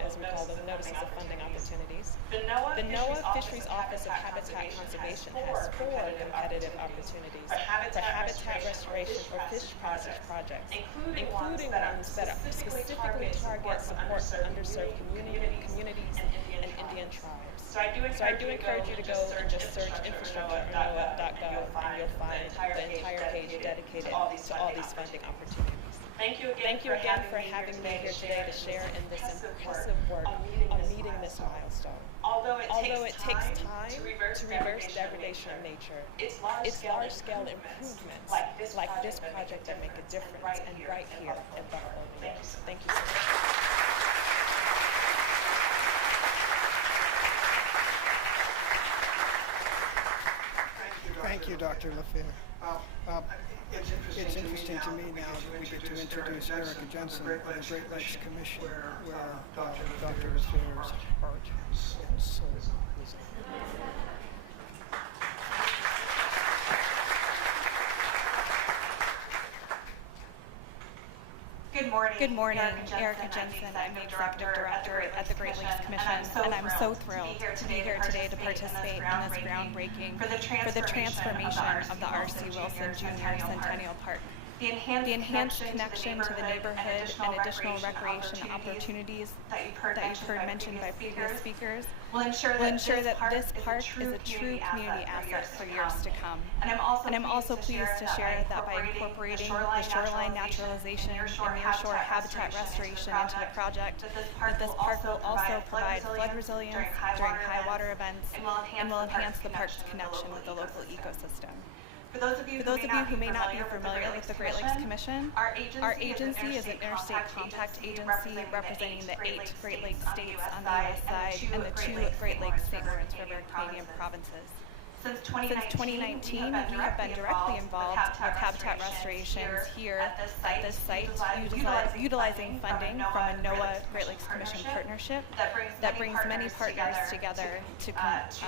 as we call them, Notices of Funding Opportunities, the Noaa Fisheries Office of Habitat Conservation has 4 competitive opportunities for habitat restoration or fish passage projects, including ones that specifically target support for underserved communities and Indian tribes. So I do encourage you to go and just search infrastructure on noaa.gov, and you'll find the entire page dedicated to all these funding opportunities. Thank you again for having me here today to share in this impressive work on meeting this milestone. Although it takes time to reverse degradation of nature, it's large-scale improvements like this project that make a difference, and right here in Buffalo, New York. Thank you so much. Thank you, Dr. LaFair. It's interesting to me now that we get to introduce Erica Jensen of the Great Lakes Commission, where Dr. LaFair's heart and soul is. Good morning, Erica Jensen. I'm the Executive Director at the Great Lakes Commission, and I'm so thrilled to be here today to participate in this groundbreaking for the transformation of the R.C. Wilson Jr. Centennial Park. The enhanced connection to the neighborhood and additional recreation opportunities that you've heard mentioned by previous speakers will ensure that this park is a true community asset for years to come. And I'm also pleased to share that by incorporating the shoreline naturalization and nearshore habitat restoration into the project, that this park will also provide flood resilience during high water events and will enhance the park's connection with the local ecosystem. For those of you who may not be familiar with the Great Lakes Commission, our agency is an interstate compact agency representing the 8 Great Lakes states on the U.S. side and the 2 Great Lakes St. Lawrence River Canadian provinces. Since 2019, we have been directly involved with habitat restorations here at this site, utilizing funding from a Noaa Great Lakes Commission partnership that brings many partners together to manage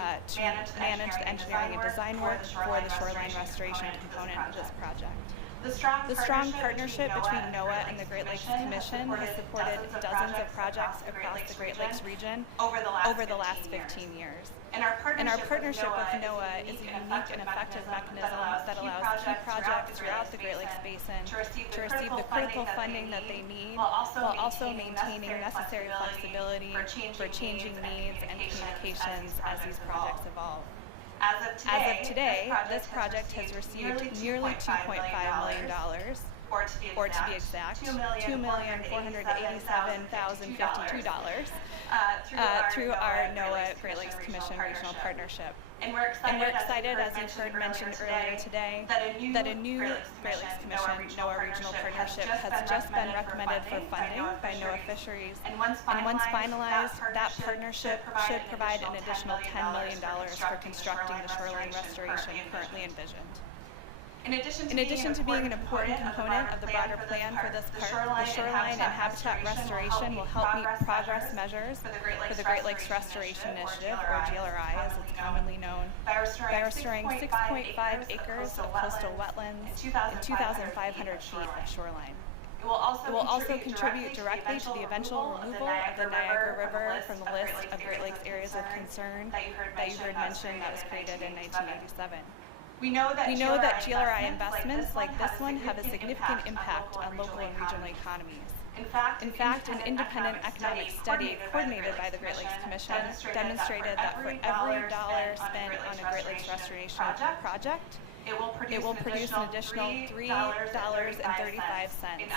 the engineering and design work for the shoreline restoration component of this project. The strong partnership between Noaa and the Great Lakes Commission has supported dozens of projects across the Great Lakes region over the last 15 years. And our partnership with Noaa is a unique and effective mechanism that allows key projects throughout the Great Lakes Basin to receive the critical funding that they need, while also maintaining necessary flexibility for changing needs and communications as these projects evolve. As of today, this project has received nearly $2.5 million, or to be exact, $2,487,052 through our Noaa Great Lakes Commission Regional Partnership. And we're excited, as you've heard mentioned earlier today, that a new Great Lakes Commission Noaa Regional Partnership has just been recommended for funding by Noaa Fisheries. And once finalized, that partnership should provide an additional $10 million for constructing the shoreline restoration currently envisioned. In addition to being an important component of the broader plan for this park, the shoreline and habitat restoration will help meet progress measures for the Great Lakes Restoration Initiative, or GLRI as it's commonly known, by restoring 6.5 acres of coastal wetlands and 2,500 feet of shoreline. It will also contribute directly to the eventual removal of the Niagara River from the list of Great Lakes areas of concern that you heard mentioned that was created in 1987. We know that GLRI investments like this one have a significant impact on local and regional economies. In fact, an independent economic study coordinated by the Great Lakes Commission demonstrated that for every dollar spent on a Great Lakes restoration project, it will produce an additional $3.35 in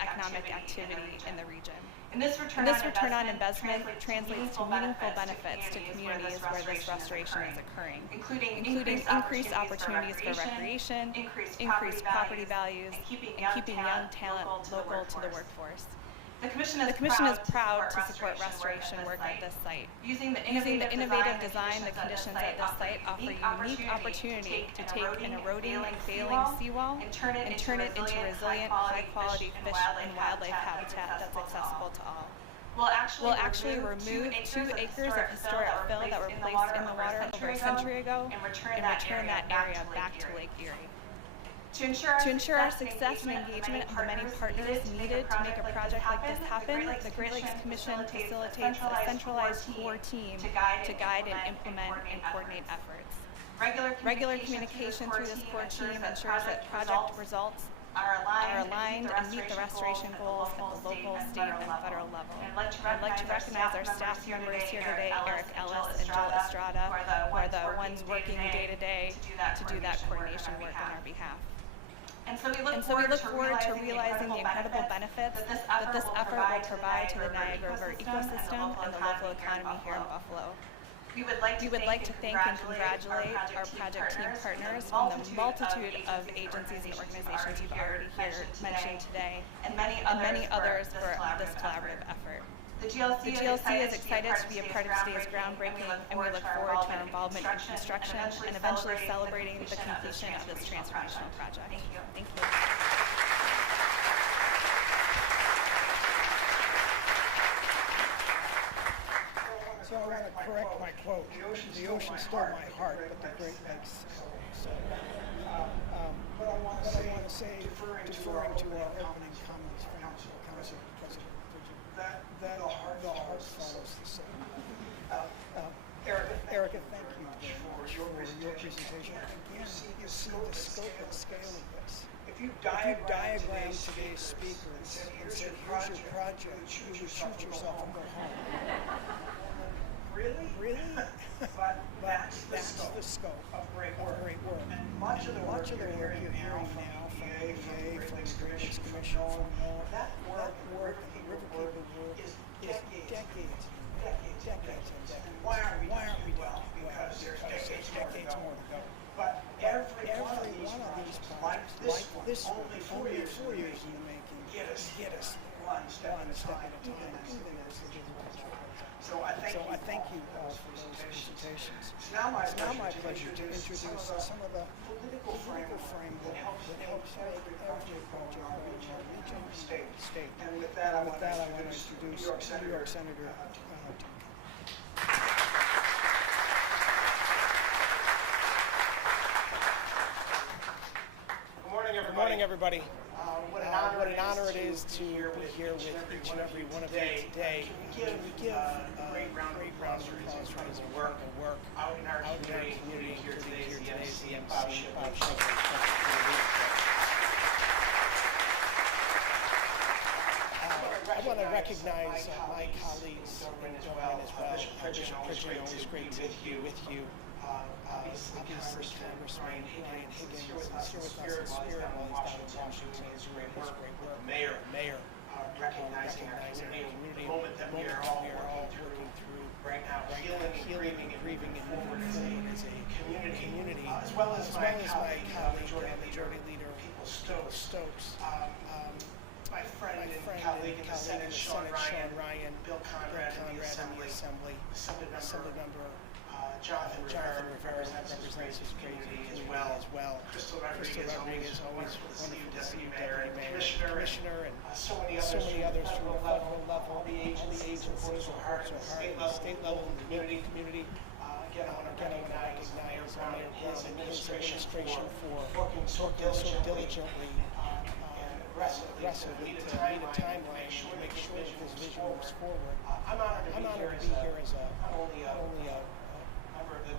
economic activity in the region. And this return on investment translates to meaningful benefits to communities where this restoration is occurring, including increased opportunities for recreation, increased property values, and keeping young talent local to the workforce. The Commission is proud to support restoration work at this site. Using the innovative design, the conditions at this site offer unique opportunity to take an eroding and failing seawall and turn it into resilient, high-quality fish and wildlife habitat that's accessible to all. We'll actually remove 2 acres of historic fill that were placed in the water over a century ago and return that area back to Lake Erie. To ensure our success and engagement of the many partners needed to make a project like this happen, the Great Lakes Commission facilitates a centralized core team to guide and implement and coordinate efforts. Regular communication through this core team ensures that project results are aligned and meet the restoration goals at the local, state, and federal level. I'd like to recognize our staff members here today, Eric Ellis and Joel Estrada, who are the ones working day to day to do that coordination work on our behalf. And so we look forward to realizing the incredible benefits that this effort will provide to the Niagara River ecosystem and the local economy here in Buffalo. We would like to thank and congratulate our project team partners from the multitude of agencies and organizations you've already mentioned today, and many others for this collaborative effort. The GLC is excited to be a part of today's groundbreaking, and we look forward to our involvement in construction and eventually celebrating the completion of this transformational project. Thank you. So I want to correct my quote. The ocean stole my heart, but the Great Lakes. So, but I want to say, deferring to our opening comments from Council President Bridget, that the heart follows the sun. Erica, thank you for your presentation. Again, you see the scope and scale of this. If you diagram today's speakers and said, here's your project, you would shoot yourself and go home. Really? But that's the scope of great work. And much of the work you're hearing now from the EPA, from the Great Lakes Commission, from Noaa, that work and the river people work is decades and decades. And why aren't we done? Because there's decades more to go. But every one of these projects, like this one, only 4 years in the making, get us one step at a time. Even as the So I thank you all for those presentations. It's now my pleasure to introduce some of the political frame that helps make every project in our region and state. And with that, I want to introduce New York Senator Good morning, everybody. What an honor it is to be here with each and every one of you today. We give a great round of applause for his work out in our community here today is the MC, Bob Shipley. I want to recognize my colleagues in government as well. Bishop Pridgeon, always great to be with you. Obviously, Congressman Ryan Higgins is here with us in spirit while he's down in Washington doing his great work. Mayor, recognizing our community, the moment that we are all working through right now, healing and grieving and moving forward as a community, as well as my colleague, majority leader, Stokes. My friend and colleague in the Senate, Sean Ryan, Bill Conrad in the Assembly member Jonathan Rivera represents his community as well. Crystal Rodriguez, always wonderful to see you, Deputy Mayor, Commissioner, and so many others from the federal level, all the agencies who are hard, state level, and the community. Again, I want to recognize his administration for working so diligently and aggressively to meet a timeline to make sure that this vision moves forward. I'm honored to be here as not only a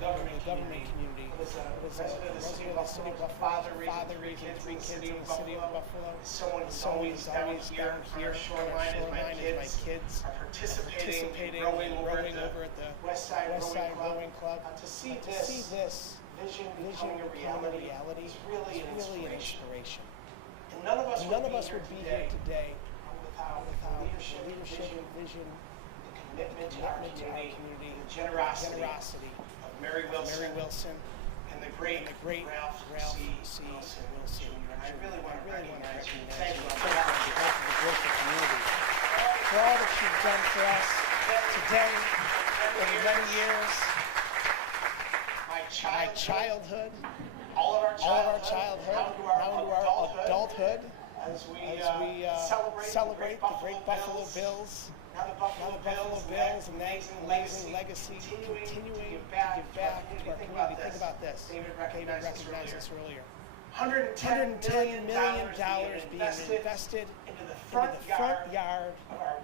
government community, was a resident of the city of Buffalo, father raising 3 kids in the city of Buffalo. Someone who's always down here on our shoreline as my kids are participating, rowing over at the West Side Rowing Club. To see this vision becoming a reality is really an inspiration. And none of us would be here today without the leadership and vision, the commitment to our community, the generosity Mary Wilson, and the great Ralph C. Wilson Jr. I really want to recognize you on behalf of the Growth community. you've done for us today, over many years, my childhood, all of our childhood, now into our adulthood, as we celebrate the great Buffalo Bills, now the Buffalo Bills, and that amazing legacy, continuing to give back to our community. Think about this. David recognized this earlier. $110 million being invested into the front yard of our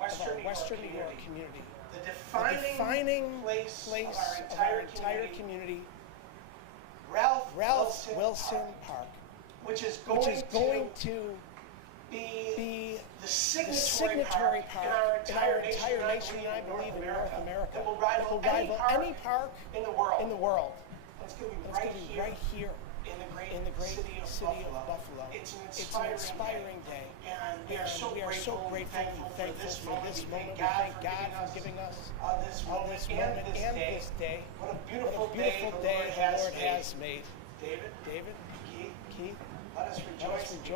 Western New York community. The defining place of our entire community, Ralph Wilson Park, which is going to be the signatory park in our entire nation, and I believe in North America. It will rival any park in the world. It's going to be right here in the great city of Buffalo. It's an inspiring day. And we are so grateful and thankful for this moment. We thank God for giving us this moment and this day. What a beautiful day the Lord has made. David, Keith, let us rejoice and be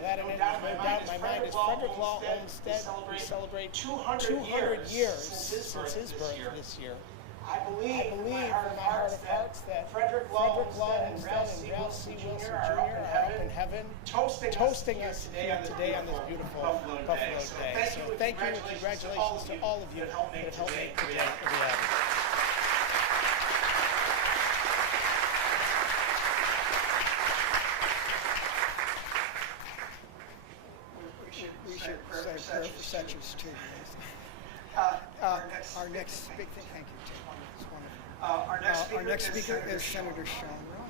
glad in it. No doubt my mind is Frederick Law Olmsted. We celebrate 200 years since his birth this year. I believe in my heart of hearts that Frederick Law Olmsted and Ralph C. Wilson Jr. are up in heaven toasting us here today on this beautiful Buffalo Day. So thank you and congratulations to all of you that have helped make today a reality. We should say a prayer for Setchers too. Our next speaker, thank you, Tim. It's wonderful. Our next speaker is Senator Sean Rohan.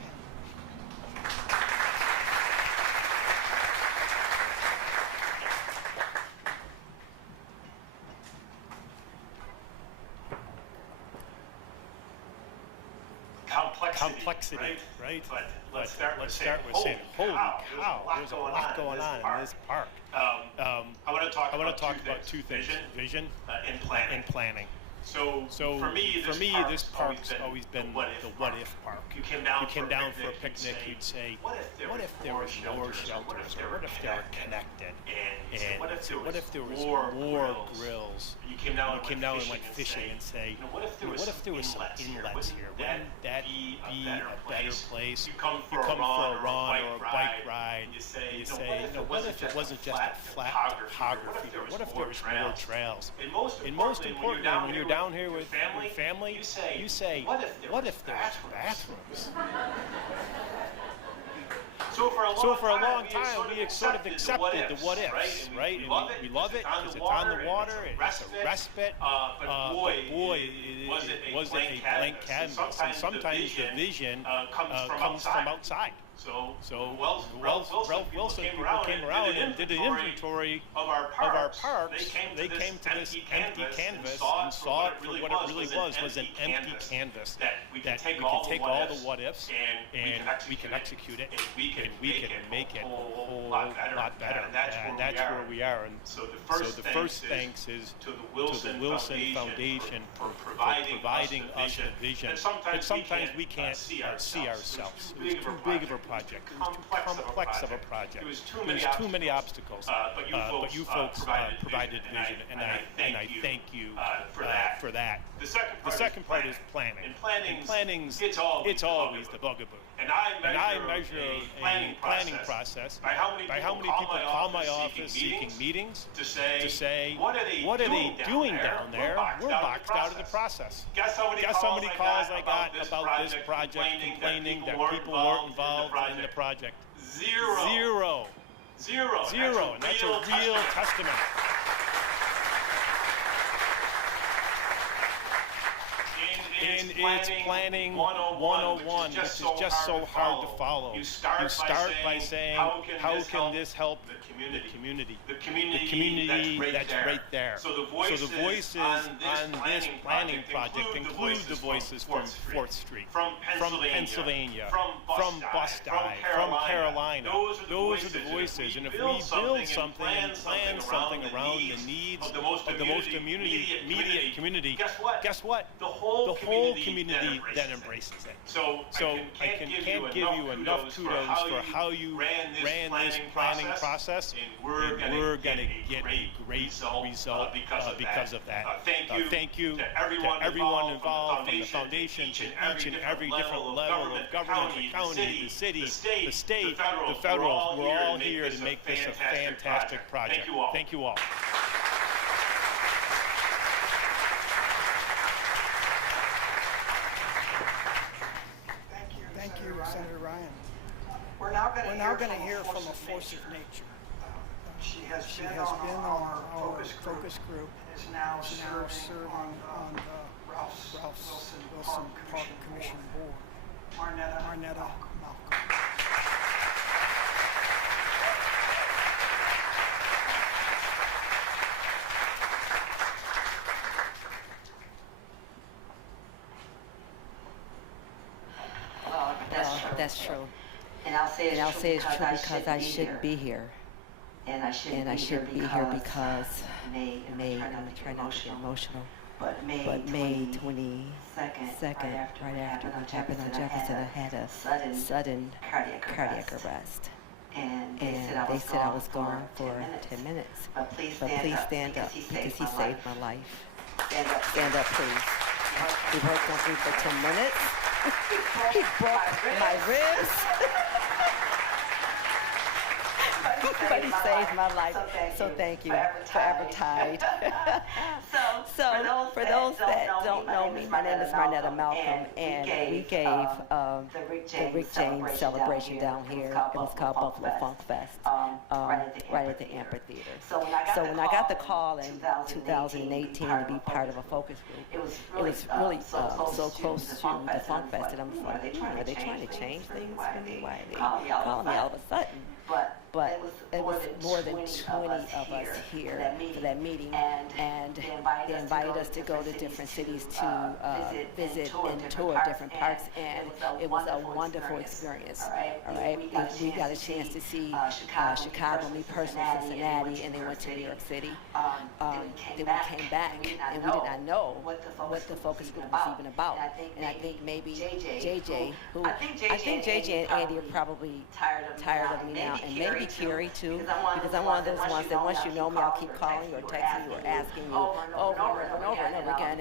Complexity, right? But let's start with saying, holy cow, there's a lot going on in this park. I want to talk about two things: vision and planning. So for me, this park's always been the what-if park. You came down for a picnic, you'd say, what if there were more shelters, or what if they were connected, and what if there was more grills? You came down and went fishing and say, what if there was some inlets here? Wouldn't that be a better place? You come for a run or a bike ride, and you say, what if it wasn't just a flat topography? What if there was more trails? And most importantly, when you're down here with family, you say, what if there was bathrooms? So for a long time, we sort of accepted the what-ifs, right? And we love it because it's on the water, it's a respite, but boy, was it a blank canvas. And sometimes the vision comes from outside. So Ralph Wilson people came around and did an inventory of our parks. They came to this empty canvas and saw it for what it really was an empty canvas that we can take all the what-ifs and we can execute it and we can make it a whole lot better. And that's where we are. And so the first thanks is to the Wilson Foundation for providing us a vision that sometimes we can't see ourselves. It was too big of a project. It was too complex of a project. There was too many obstacles. But you folks provided vision, and I thank you for that. The second part is planning. In planning's it's always the bugaboo. And I measure a planning process by how many people call my office seeking meetings to say, what are they doing down there? We're boxed out of the process. Guess how many calls I got about this project complaining that people weren't involved in the project? Zero. And that's a real testament. And it's planning 101, which is just so hard to follow. You start by saying, how can this help the community that's right there. So the voices on this planning project include the voices from 4th Street, from Pennsylvania, from Bus Dive, from Carolina. Those are the voices. And if we build something and plan something around the needs of the most immediate community, guess what? The whole whole community that embraces it. So I can't give you enough kudos for how you ran this planning process, and we're going to get a great result because of that. Thank you to everyone involved, from the foundation to each and every different level of government, the county, the city, the state, the federal. We're all here to make this a fantastic project. Thank you all. Thank you, Senator Ryan. We're now going to hear from a force of nature. She has been on our focus group, is now serving on the Ralph Wilson Park Commission Board. Marnetta Malcolm. That's true. And I'll say it's true because I shouldn't be here. And I shouldn't be here because May, I'm trying not to get emotional, but May 22nd, right after what happened on Jefferson, I had a sudden cardiac arrest. And they said I was gone for 10 minutes. But please stand up because he saved my life. Stand up, please. He worked on me for 10 minutes. He broke my ribs. But he saved my life. So thank you. Forever Tied. So for those that don't know me, my name is Marnetta Malcolm, and we gave the Rick James celebration down here. It was called Buffalo Funk Fest, right at the amphitheater. So when I got the call in 2018 to be part of a focus group, it was really so close to the Funk Fest, and I'm like, are they trying to change things for me? Why are they calling me all of a sudden? But it was more than 20 of us here for that meeting, and they invited us to go to different cities to visit and tour different parks, and it was a wonderful experience. All right, we got a chance to see Chicago, me personally, Cincinnati, and they went to New York City. Then we came back, and we did not know what the focus group was even about. And I think maybe JJ, I think JJ and Andy are probably tired of me now, and maybe Carrie too, because I'm one of those ones that once you know me, I'll keep calling you or texting you or asking you over and over again,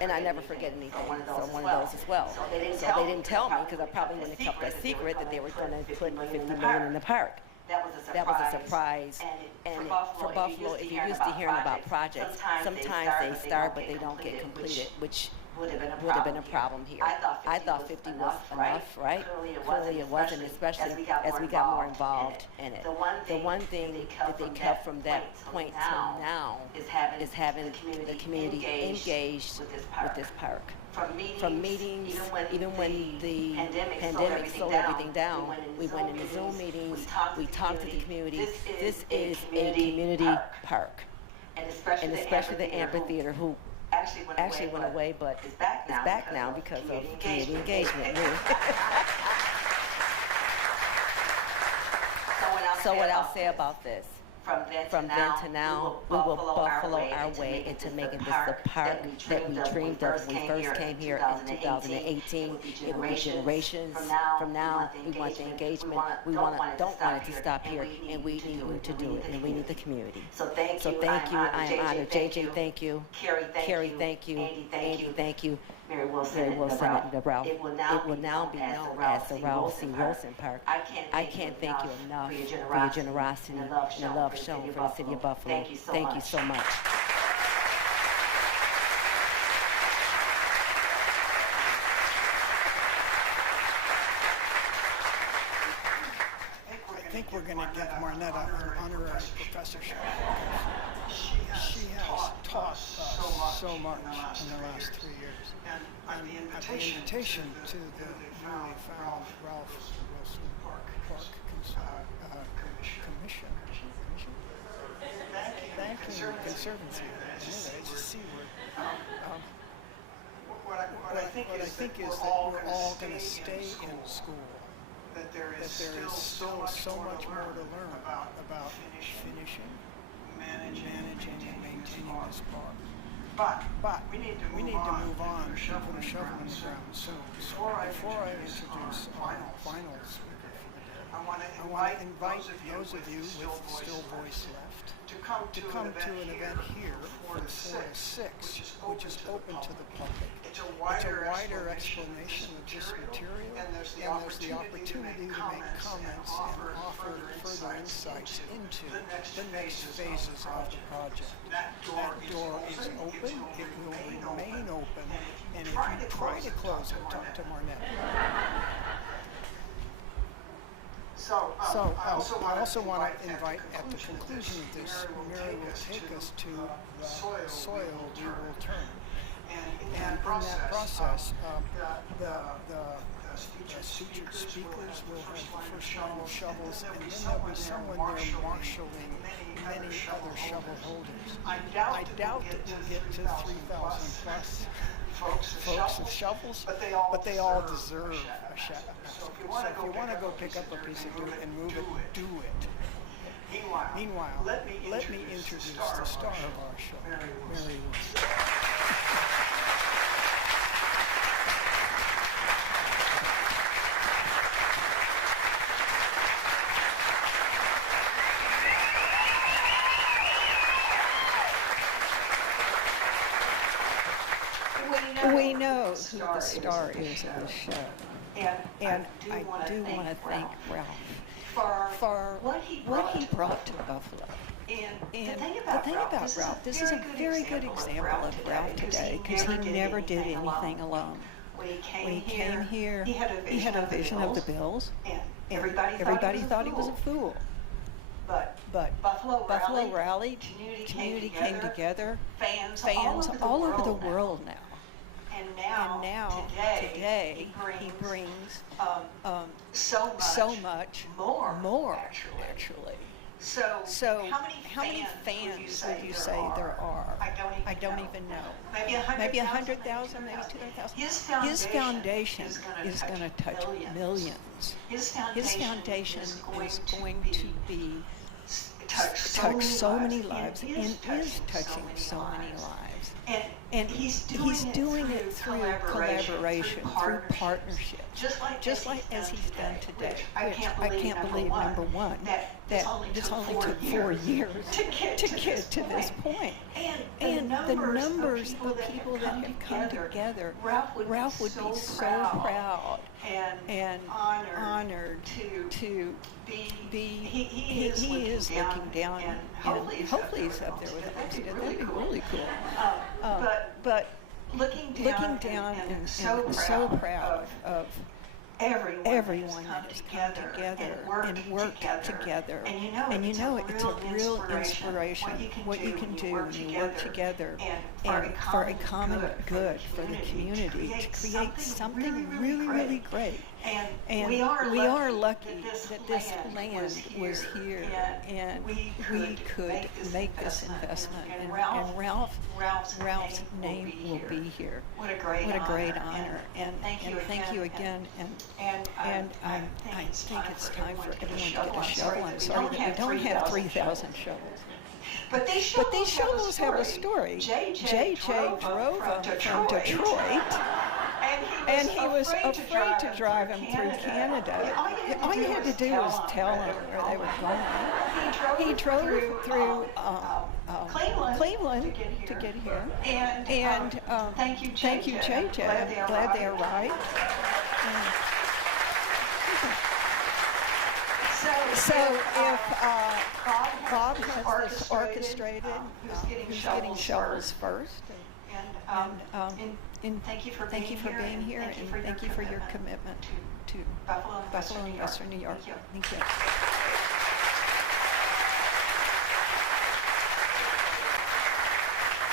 and I never forget anything. So I'm one of those as well. So they didn't tell me, because I probably wouldn't have kept that secret, that they were going to put $50 million in the park. That was a surprise. And for Buffalo, if you're used to hearing about projects, sometimes they start but they don't get completed, which would have been a problem here. I thought 50 was enough, right? Clearly it wasn't, especially as we got more involved in it. The one thing that they kept from that point till now is having the community engaged with this park. From meetings, even when the pandemic slowed everything down, we went into Zoom meetings, we talked to the community. This is a community park, and especially the amphitheater, who actually went away, but is back now because of community engagement. So what I'll say about this, from then to now, we will buffalo our way into making this the park that we dreamed of when we first came here in 2018. It will be generations from now. We want the engagement. We don't want it to stop here, and we need you to do it, and we need the community. So thank you. I am honored. JJ, thank you. Carrie, thank you. Andy, thank you. Mary Wilson, and the Ralph. It will now be known as the Ralph C. Wilson Park. I can't thank you enough for your generosity and the love shown for the city of Buffalo. Thank you so much. I think we're going to give Marnetta an honorary professorship. She has taught us so much in the last 3 years. And at the invitation to the newly found Ralph Wilson Park Commission. Conservancy. It's a C word. What I think is that we're all going to stay in school. That there is still so much more to learn about finishing, managing, and maintaining this park. But we need to move on and put a shovel in the ground soon. Before I introduce our final speaker for the day, I want to invite those of you with still voice left to come to an event here from 4 to 6, which is open to the public. It's a wider explanation of this material, and there's the opportunity to make comments and offer further insights into the next phases of the project. That door is open, it will remain open, and if you try to close it, talk to Marnette. So I also want to invite, at the conclusion of this, Mary will take us to the soil we will turn. And in that process, the featured speakers will have the first line of shovels, and then there'll be someone there marshaling many other shovel holders. I doubt that we'll get to 3,000 plus folks with shovels, but they all deserve a shovel. So if you want to go pick up a piece of dirt and move it, do it. Meanwhile, let me introduce the star of our show, Mary Wilson. We know who the star is of the show, and I do want to thank Ralph for what he brought to Buffalo. And the thing about Ralph, this is a very good example of Ralph today, because he never did anything alone. When he came here, he had a vision of the Bills, and everybody thought he was a fool. But Buffalo rallied, community came together, fans all over the world now. And now, today, he brings so much more, actually. So, how many fans would you say there are? I don't even know. Maybe 100,000, maybe 200,000. His foundation is going to touch millions. His foundation is going to be touch so many lives, and is touching so many lives. And he's doing it through collaboration, through partnership, just like as he's done today, which I can't believe, number one, that this only took 4 years to get to this point. And the numbers of people that have come together, Ralph would be so proud and honored to be, he is looking down, and hopefully he's up there with us. That'd be really cool. But looking down and so proud of everyone that has come together and worked together. And you know it's a real inspiration what you can do when you work together and for a common good for the community to create something really, really great. And we are lucky that this land was here, and we could make this investment. And Ralph's name will be here. What a great honor. And thank you again. And I think it's time for everyone to get a shovel. I'm sorry that we don't have 3,000 shovels. But these shovels have a story. JJ drove them from Detroit. And he was afraid to drive them through Canada. All you had to do was tell him where they were going. He drove through Cleveland to get here. And thank you, JJ. I'm glad they arrived. So if Bob has this orchestrated, who's getting shovels first. And thank you for being here, and thank you for your commitment to Buffalo and Western New York. Thank you.